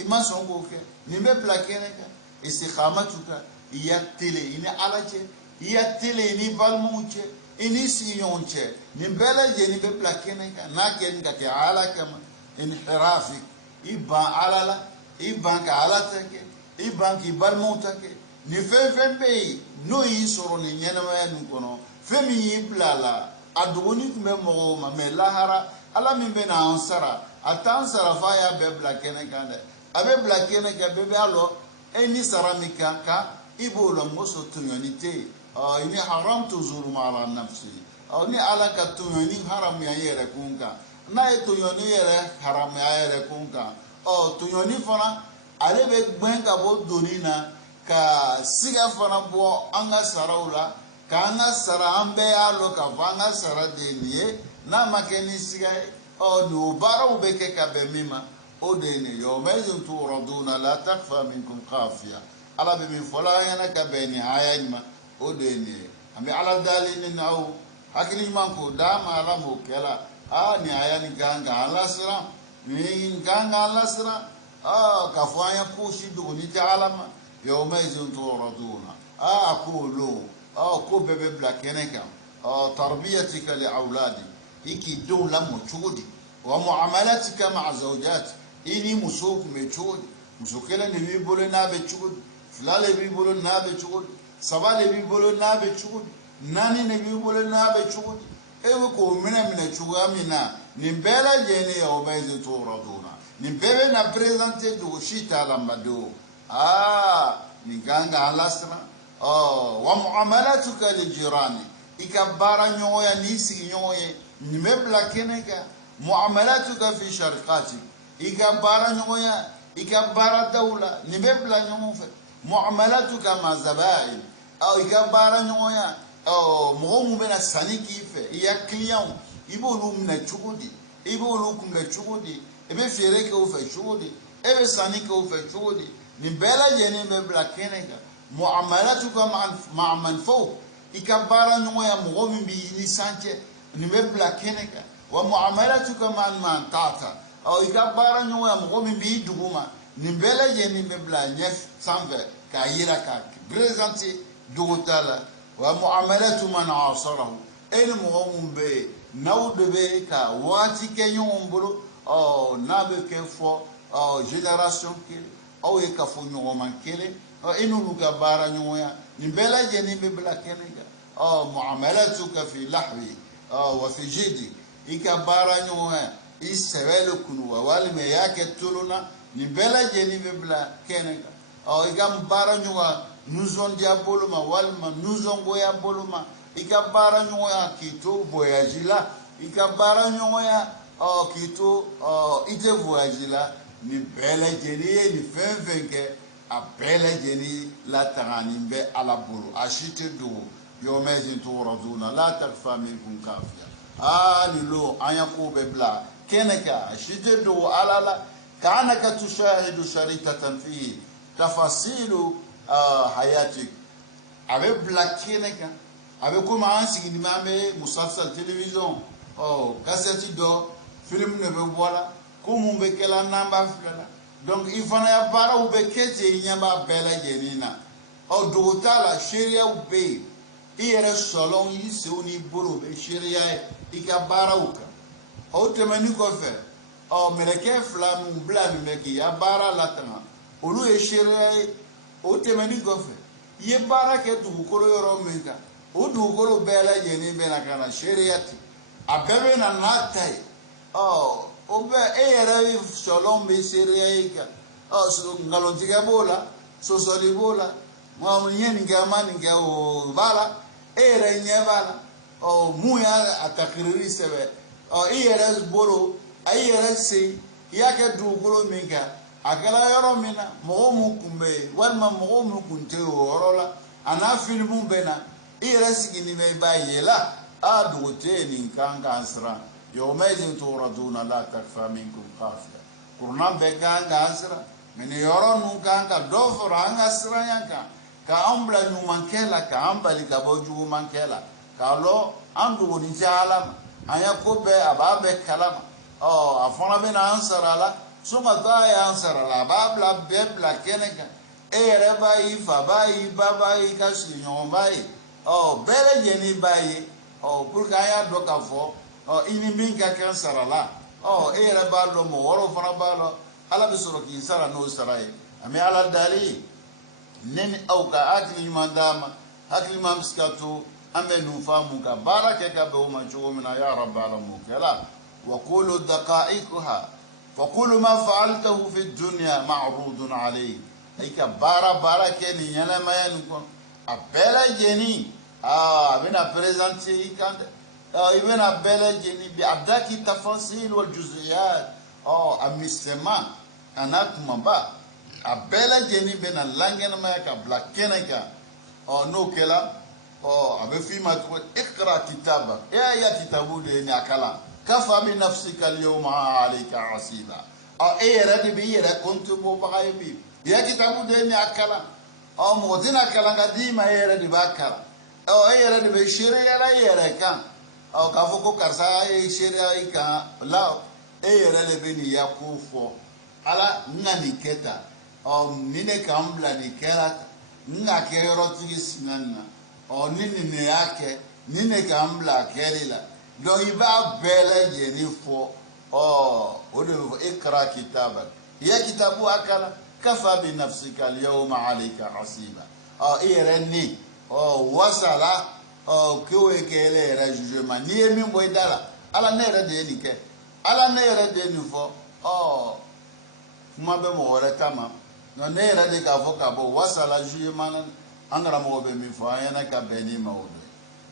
ima songo ke nimbe plakene ka istikhamatuka iya tele ini alache iya tele ini balmunche ini siyonche nimbele je nimbe plakene ka naken ka ke alaka inhirafik iban alala iban ka alatake iban ki balmuntake ni fefembe no yi soro ni nyenama nu kono femi yiblala adoni kumbe mo ma me lahara ala mimbe na ansara atansara fa ya be blakene kande abe blakene ka bebe alo eni saramika ka ibolo moso tunyonite ini haram tuzuru ala nafsi ni ala ka tunyoni haram ya yere kunka na tunyoni yere haram ya yere kunka tunyoni fana ale be gbenka bo donina ka siga fana bo anga saraula ka anga sara ambe alo ka vanga sara denie na makeni siga no baro be ke ka be mima o deni yo mezun turaduna la takfa minkum khafiya ala be min fola yana ka be ni hayma o deni ambe ala dalini nawo hakili manko dama ala mo kela ni ayani ganga ala sira ni ganga ala sira ka fanya pushi do ni ta alama yo mezun turaduna aqulu ko bebe blakene ka tarbiyatika li auladi iki dawla mochudi wa muamalatika ma zawjati ini musuk mechudi musukela ni bibolo na be chudi fulale bibolo na be chudi sabale bibolo na be chudi nani ne bibolo na be chudi ewe ko mina chugamina nimbela jene ya obezi turaduna nimbebe na presente do shita lambado niganga alasra wa muamalatuka li jirani ikabara nyoya nisi nyoye nimebla keneka muamalatuka fi sharqati ikabara nyoya ikabara dawla nimebla nyofe muamalatuka ma zabain au ikabara nyoya mugomu bena saniki fe ya client ibolu mna chugudi ibolu kumbe chugudi ebe fereke o fe chugudi ebe saniki o fe chugudi nimbela jene mebla keneka muamalatuka ma man fawq ikabara nyoya mugomu bi ni sanche nimebla keneka wa muamalatuka man tata au ikabara nyoya mugomu bi duguma nimbela jene mebla nyef sanve ka yira ka presenter dugutala wa muamalatu man asarahu el mugomu be nawde be ka wati ke nyombolo nabe ke fo génération ke o e ka fo nyoma kele inu luka bara nyoya nimbela jeni be bla kenega muamalatuka fi lahwi wa fi jidi ikabara nyoya isewele kunu wa walime yake tuluna nimbela jeni be bla kenega igam bara nyoya nuzon diaboluma walma nuzon goya boluma ikabara nyoya kito boyajila ikabara nyoya kito ite voyajila ni bele jeni ni fenfenke a bele jeni la tangani be ala bulu ashite do yomezin turaduna la takfa minkum kafiya ni lo anyako be bla keneka ashite do alala kanaka tushahidu sharitatan fi tafasilu hayatik abe bla keneka abe kuma ansigi ni mame musalsal television cassette do film ne be wala kumu be kala namba fela donc il fana ya bara ube kete nyamba bela jenina dogotala sheria ube iyere solon yise oni boro be sheria ikabara uka temani ko fe mereke flamu blami meki ya bara latana olu e sheria temani ko fe ye bara ke dugukolo yoro menka dugukolo bela jeni bena kana sheria ti abebe na natai obe eyere solon be seriaika so ngalontiga bola so soli bola mo nyeni gamani ga bala ere nyebala muya atakiriri sebe eyere boro eyere se yake dugolo minga agala yoro mina mo mu kumbe walma mo mu kunte orola ana filmu bena eyere sigini me bayela adugote ni kanga ansra يومئذ توردون لا تخفى منكم خافية قرنان بكان غاسرا من يرون كان دوفر عن غاسرا ينكا كأمبلا نمانكلا كأمبلا كبوجو مانكلا كالو أندو نجالم أن يكوب أباب كلام أفنا بين أنصر على soma ta ya ansara la babla bebla keneka ere bayi fa bayi babayi kashi nyon bayi bele jeni bayi pour ka ya do ka fo ini min ka kan sara la ere ba lo mo woro fana ba lo ala be soro ki sara no sara e ami ala dali neni au ka akli mandama akli mamskatu amenu famu ka baraka ka be o mancho mina ya rabbal alamin kala wa qulu daqa'iqha فقول ما فعلته في الدنيا معروض عليه ايك بارا كني يانا ما ينكون ابلا جني بنا بريزانتي كان يبنا ابلا جني بابداك التفاصيل والجزئيات امسما انا كما با ابلا جني بنا لانغنا ما يك بلاكينكا نو كلا ابي في ما اقرا كتابك يا كتابو دي نكلا كفى بنفسك اليوم عليك عصيبا رد بي كنت بغيبي يا كتاب ديني اكلا مودنا كلا قديما رد باكلا رد بشيريا لا يركا كافوكو كرسا شيريا كا لا رد بني يكوفو على ناني كتا نيني كامبلا نيكلا نكيرو تيسننا نيني نياكه نيني كامبلا كيريلا donc il va bela jeni fo o de ikra kitabak ya kitabu akala kafa bi nafsika al-yawma alayka hasiba ireni wasala kewe kele ra jugement ni emi boy dala ala ne ra de ni ke ala ne ra de ni fo kuma be mo wala tama no ne ra de ka fo ka bo wasala jugement angara mo be mi fo ayana ka beni mawdo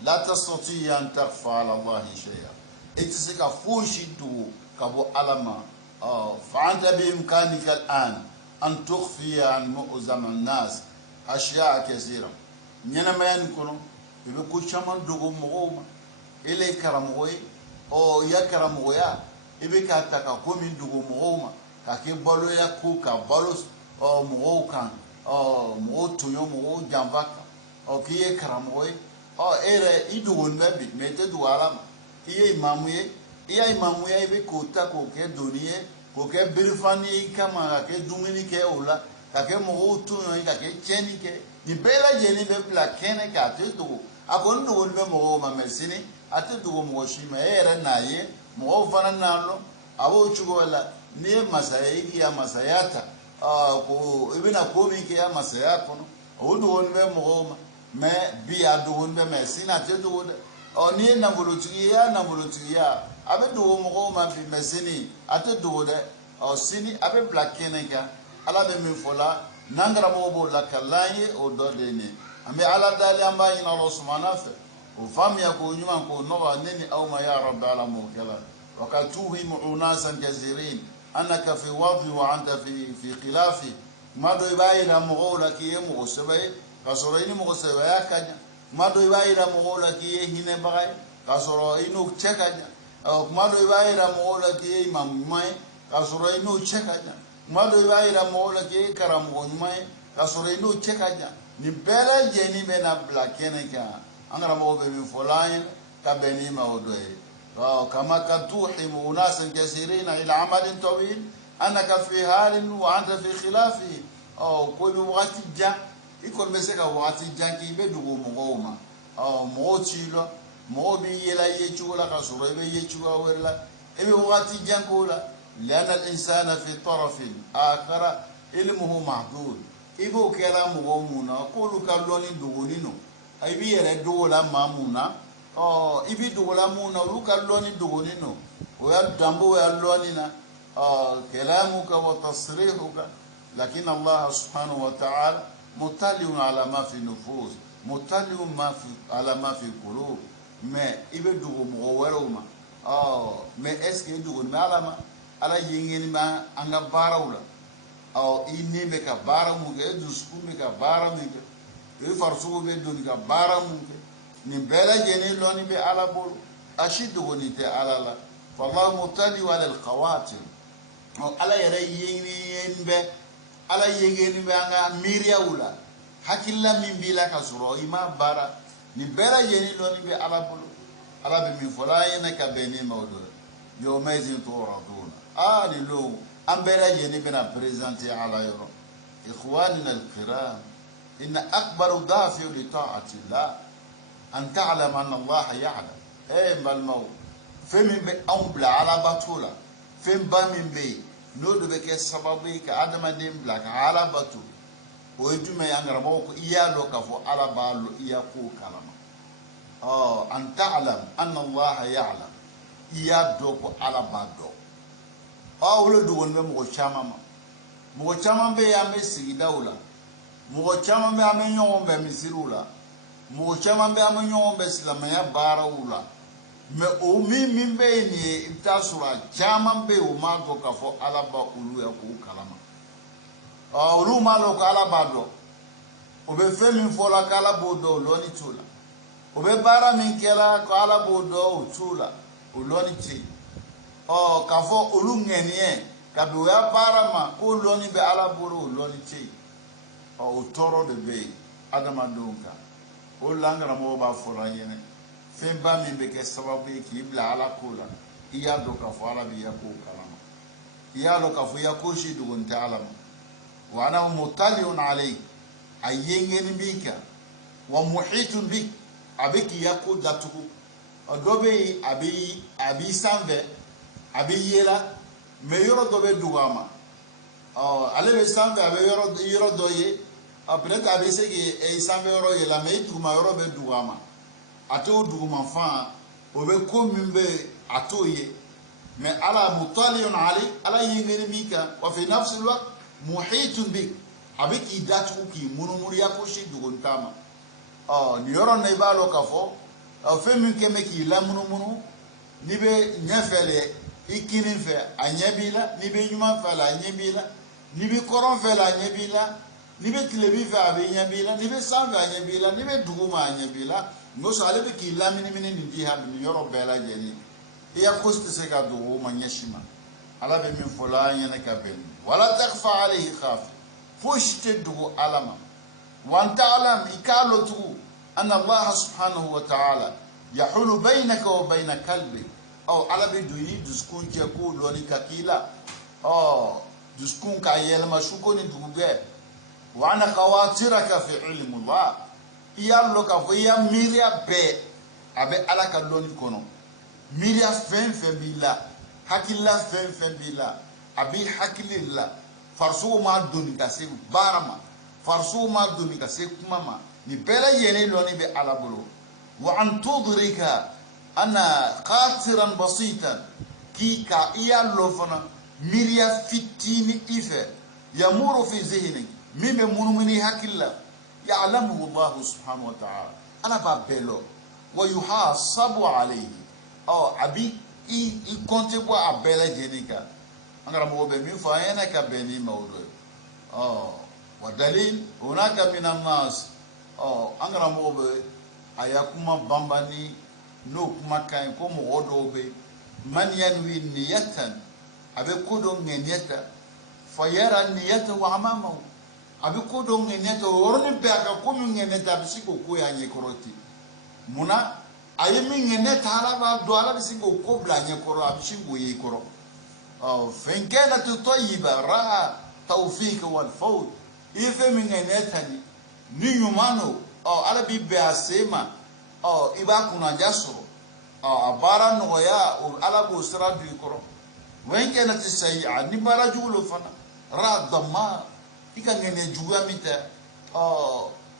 لا تستطيع أن تخفى على الله شيئا اتسك فوشدو كبو علما فأنت بإمكانك الآن أن تخفي عن معظم الناس أشياء كثيرة نينما ينكرون يبقوا شمان دوغو مغوما إلي كرموي أو يكرموي يبقى تكاكومي دوغو مغوما كاكي بالو يكو كبالو مغو كان مغو تيو مغو جنبك أو كي يكرموي ere idugun bebi mete dualam iye imamuye iya imamuye ibe kota ko ke doniye ko ke birfani kama ke dumini ke ola ka ke mo utu no ka ke cheni ke ni bela jeni be pla kene ka te du akon dugun be mo ma mesini ate du mo shima ere naye mo fana nalo awo chugola ni masayi ya masayata ko ibina komi ke ya masayako no odugun be mo me bi adugun be me sina te dugun ni na volutiya abe dugun mo ma bi mesini ate dugun de sini abe blakene ka ala be mi fola nangara mo bo la kalaye o do de ni ame ala dali amba ina Allah subhanahu o fam ya ko nyuma ko no wa nini aw ma ya rabb alamu kala wa katuhi mu'unasan kazirin anaka fi wadhi wa anta fi khilafi ma do ibaira mo la ki mo sabai kasoro ini mo se ya kanya mado ibaira mo la ki hine bagay kasoro inu chekanya mado ibaira mo la ki imam mai kasoro inu chekanya mado ibaira mo la ki karam go mai kasoro inu chekanya ni bela jeni bena blakene ka angara mo be mi folain ka beni ma odoe kama katuhimu unasan kasirina ila amalin tawil anaka fi halin wa anta fi khilafi ko bi waqti ja ikon be se ka wati janki be dugo mo ma mo chilo mo bi yela yechu la ka suro be yechu awela e be wati janko la lana al insana fi taraf akhara ilmuhu mahdud ibo kala mo muna ko lu ka loni dugo nino ay bi yere dugo la mamuna ibi dugo la muna lu ka loni dugo nino o ya dambo ya loni na kalamuka wa tasrihuka lakin Allah subhanahu wa ta'ala مطلع على ما في النفوس مطلع على ما في القلوب ما يبدو مغورما ما اسك يدو ما على ينين ما انا باراولا اني بك بارامو يدو سكو بك بارامو يفرسو بدو بك بارامو نبلا جني لوني بي على بول اشد ونيت على لا فالله مطلع على الخواتم على يرين به ala yegeni banga miria ula hakilla min bila kasuro ima bara ni bera yeni loni be ala bulu ala be min fola yena ka beni mawdo yo mezin to raduna ali lo أمبرا ينبنا بريزانتي على يورو إخواننا الكرام إن أكبر دافع لطاعة الله أن تعلم أن الله يعلم إيه بالمو فمن بي أمبلا على بطولة فم بامن بي نود بك سببي كأدم دين بلاك على بطول ويتم ينغرموك إيالو كفو على بالو إياكو كلام أن تعلم أن الله يعلم إيادوكو على بادو ولدو نمو شامما مو شامما بي أمي سيداولا مو شامما بي أمي يوم بي مسيرولا مو شامما بي أمي يوم بي سلاميا باراولا me o mi be ni itasura chama be o mago ka fo alaba ulu ya ko kalama ulu malo ka alaba do o be fe mi fo la kala bodo lo ni tula o be bara mi kela ko ala bodo o tula o lo ni ti ka fo ulu ngenie ka be ya bara ma ko lo ni be ala bodo o lo ni ti o toro de be adama donka o langara mo ba fo la yene femba min be ke sababu ki ibla ala kula iya do ka fo ala bi yako kalama iya lo ka fo yako shi dugun ta'ala wa ana mutaliun alay ayyengen bika wa muhitun bik abiki yako datuku odobe abi sanve abi yela me yoro dobe dugama ale be sanve abi yoro doye après ka be segi e sanve yoro yela me tuma yoro be dugama ato duguma fa obe ko mimbe atoye me ala mutaliun ali ala yengene mika wa fi nafsi alwaqt muhitun bik abiki datu ki munumuri yako shi dugun tama ni yoro ne balo kafo fe min keme ki la munumunu ni be nyafele ikinin fe anyabila ni be nyuma fe la anyabila ni be koron fe la anyabila ni be tilebi fe anyabila ni be sanve anyabila ni be duguma anyabila Musa alebe ki lamini mini ni jihad ni yoro bela jeni iya kosti se ka do ma nyashima alabe min fola nyene ka ben wala takhfa alayhi khaf fushte do alama wa ta'lam ikalo tu anna Allah subhanahu wa ta'ala yahulu baynaka wa bayna kalbi aw alabe do yi duskun je ko do ni kakila duskun ka yelma shuko ni duguge wa ana qawatiraka fi ilmi Allah iya lo ka fo iya miria be abe ala ka loni kono miria fen bila hakilla fen bila abi hakililla farsu ma doni ka se barama farsu ma doni ka se kumama ni bela yene loni be ala bolo wa an tudrika ana qatiran basitan ki ka iya lo fana miria fitini ife yamuru fi zihni mibe munumini hakilla يعلمه الله سبحانه وتعالى أنا بابلو ويحاسب عليه أبي كنت بوا أبلا جنيكا أنا رمو بمي فاينا كبني موضوع ودليل هناك من الناس أنا رمو ب أياكما بامباني نو كما كان كم غدو ب من ينوي نية أبي كودو نية فيرى النية وأمامه abi ko do ngeneto woroni be aka ko mi ngeneta bisiko ko ya nyekoroti muna ayemi ngeneta ala ba do ala bisiko ko bla nyekoro abishingo yekoro fenkena tutoyiba ra tawfik wal fawd ife mi ngeneta ni nyumano ala bi be asema iba kuna jasoro abara no ya ala go sira du koro wenkena tisai ani bara julo fana ra dama ika ngene juga mita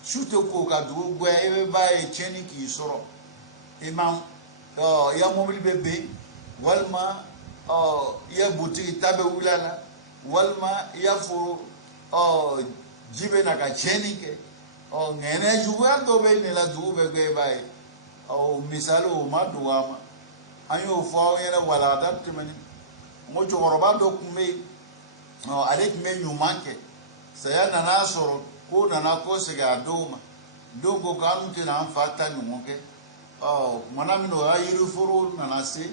shute ko ka du gwe e ba e cheni ki soro imam ya mobile bebe walma ya buti tabe ulala walma ya fo jibe na ka cheni ke ngene juga do be ne la du be gwe ba e misalo ma duama ayo fo yana wala adapte mani mo joroba do kume avec me nyumanke saya nana soro ko nana ko sega doma dogo kanute na fata nyumoke mana mino ayiru foro nana se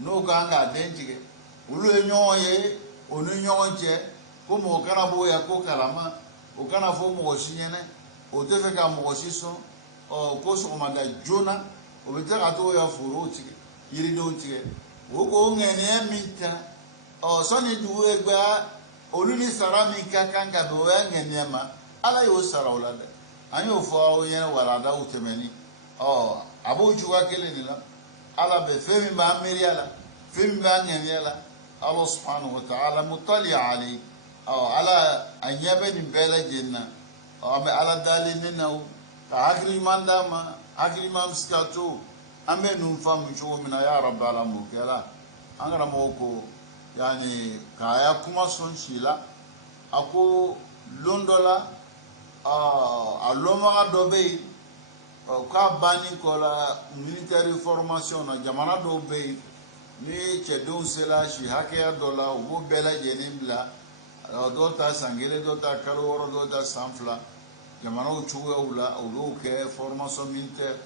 no kanga denjige ulu enyoye onu nyonje ko mo kana boya ko kalama o kana fo mo shinyene o tefe ka mo shiso ko so manda jona o betaka to ya foro tige yiri do tige o ko ngene minta soni duwe gba oluni sarami kakanga do yangenema ala yo sarawla de anyo fo yen wala da utemeni abo juwa kele ni la ala be femi ba meriala femi ba ngeniala Allah subhanahu wa ta'ala mutali ali ala anyabe ni bela jenna ame ala dali ninaw agri mandama agri mam skato ame num fam chuo mina ya rabb alamu kala angara moko yani kaya kuma son shila ako londola aloma dobe ka bani kola military formation na jamana dobe ni chedon sela shi hakia dola ubo bela jenibla dota sangele dota kaloro dota sanfla jamana uchuwe ula ulo ke formation militaire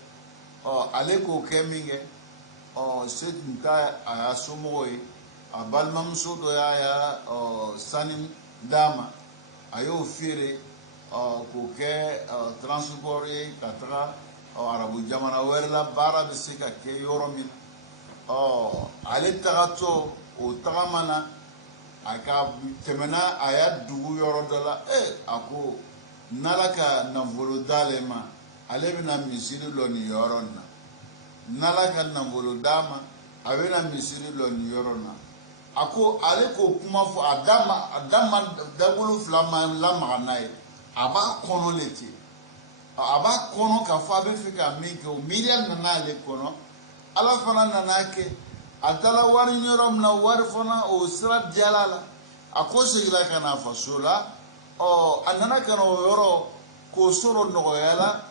aleko keminge set nta ayasumoi abalmam sodo ya sanim dama ayo fire ko ke transport katra arabu jamana werla bara bisika ke yoromin ale tagato o tagamana aka temena aya dugu yorodola ako nalaka navolo dalema ale bina misiri lo ni yorona nalaka navolo dama abena misiri lo ni yorona ako ale ko kuma fo adama dagulu flama la maganaye aba kono leti aba kono ka fa be fika minke o million na ale kono ala fana nanake atala wari nyorom na wari fana o sira jalala ako sigila kana fasola anana kana yoro ko soro no yala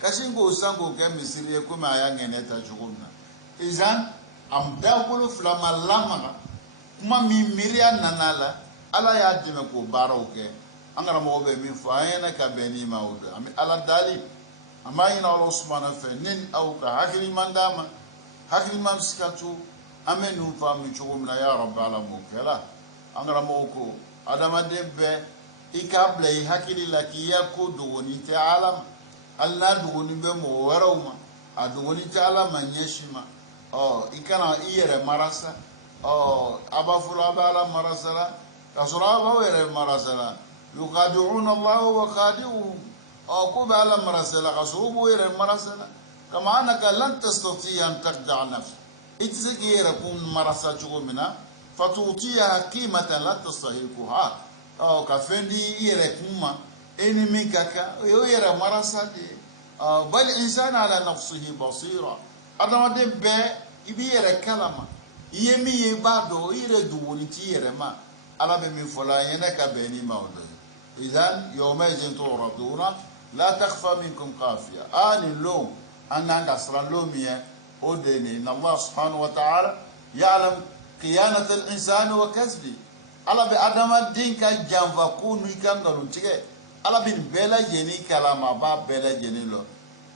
kashingo sango ke misiri ko ma ya ngene ta jugumna izan am dagulu flama lama kuma mi miria nanala ala ya dime ko baraw ke angara mo be min fa yana ka beni mawdo ami ala dali ama ina Allah subhanahu fa nin au ka hakili mandama hakili mam sikatu amenu fa mi chugumna ya rabb alamu kala angara mo ko adama debbe ikabla hakili laki yakudu woni ta alam alla dugoni be mo warawma adugoni ta alam nyeshima ikana iyere marasa abafula bala marasala kasuraba were marasala yuqadi'una Allah wa qadi'uhum kuba ala marasala kasubu were marasala kama anaka lan tastati an taqda' nafs itizaki yarakun marasa chugumina fatutiya qimatan la tastahiquha kafendi yarakuma enimi kaka yere marasa de bal insana ala nafsihi basira adama de be ibi yere kalama yemi ye bado ire duwoni ti yere ma ala be mi fola yene ka beni mawdo idan yawma turaduna la takhfa minkum qafiya ani lo ananga sralo miye odeni in Allah subhanahu wa ta'ala ya'lam qiyanat al-insan wa kasbi ala be adama dinka jamva kunu ikangalu tige ala bin bela yeni kalama ba bela yeni lo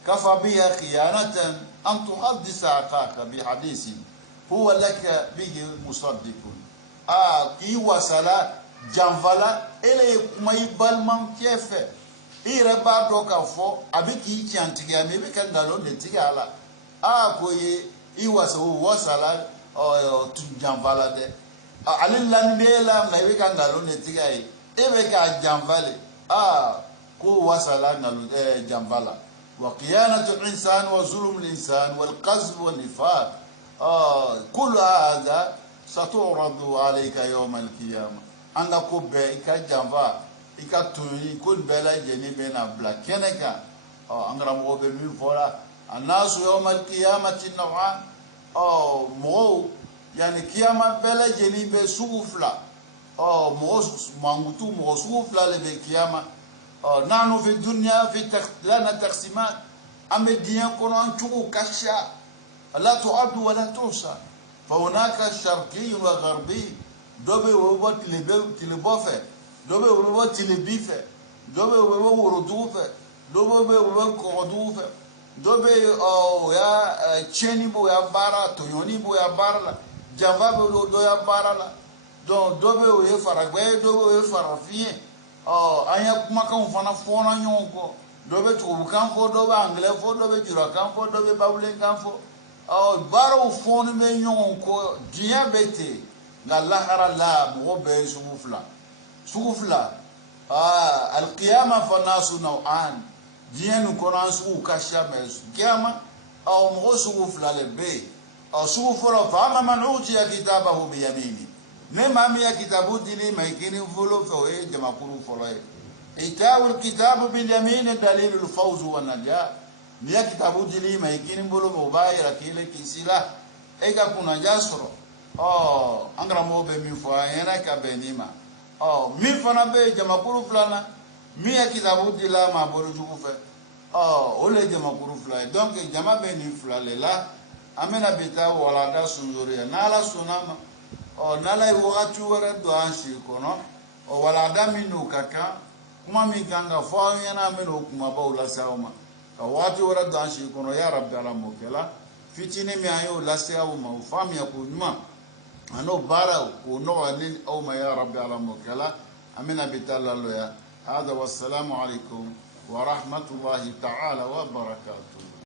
kafa biha qiyanatan an tuhaddisa aqaka bi hadithin هو لك به مصدق كي وصلا جنفلا إلي كما يبال من كيف إيرا بادو كفو أبي كي كيانتيجا ميبي كان دالون نتيجا على كوي وصلا جنفلا ده على لانديلا ميبي كان دالون نتيجا إيبي كان جنفلا كو وصلا نالو جنفلا وقيانة الإنسان وظلم الإنسان والقذف والنفاق كل هذا ستعرض عليك يوم القيامة أنك كوبا إكا جنفا إكا توني كل بلا جني بين أبلا كنكا أنك رمو بمين فولا الناس يوم القيامة نوعان مو يعني قيامة بلا جني بسوفلا مو مانغتو مو سوفلا لبقيامة نحن في الدنيا في لنا تقسيمات أما الدنيا كنا نشوف كشا لا تعد ولا تحصى فهناك شرقي وغربي دوبي وبو تلبوفه دوبي وبو تلبيفه دوبي وبو وردوفه دوبي وبو كودوفه دوبي يا تشيني بو يا بارا تويوني بو يا بارا جافا بو دو يا بارا دون دوبي وي فرغبي دوبي وي فرافيه anya kuma kan fana fona nyonko dobe to kan fo dobe anglais fo dobe jura kan fo dobe babule kan fo baro fonu me nyonko dia bete lahara la mo be sugufla al qiyamah fa nasu naw'an dienu kono su kasha mes qiyamah aw mo sugufla le be aw sugufla fa amma man utiya kitabahu bi yamini ne mami ya kitabu dili maikini fulo fa e jama kuru folo e itawul kitabu bil yamin dalilul fawz wa najah ni ya kitabu dili maikini bolo mobayira kile kisila e ka kuna jasro angra mo be mi fo ayena ka benima mi fana be jama kuru fulana mi ya kitabu dila ma bolo jugufe ole jama kuru fulana donc jama be ni fulale la amena beta wala da sunzuri na la sunama nala wakati wara do anshi kono wala da minu kaka kuma mi kanga fo yana minu kuma bawla sawma wakati wara do anshi kono ya rabbi ala mokela fitini mi ayo la sawma ufami ya kunuma ano bara ko no alin aw ma ya rabbi ala mokela amina bitalla lo ya hada wassalamu alaikum wa rahmatullahi ta'ala wa barakatuh.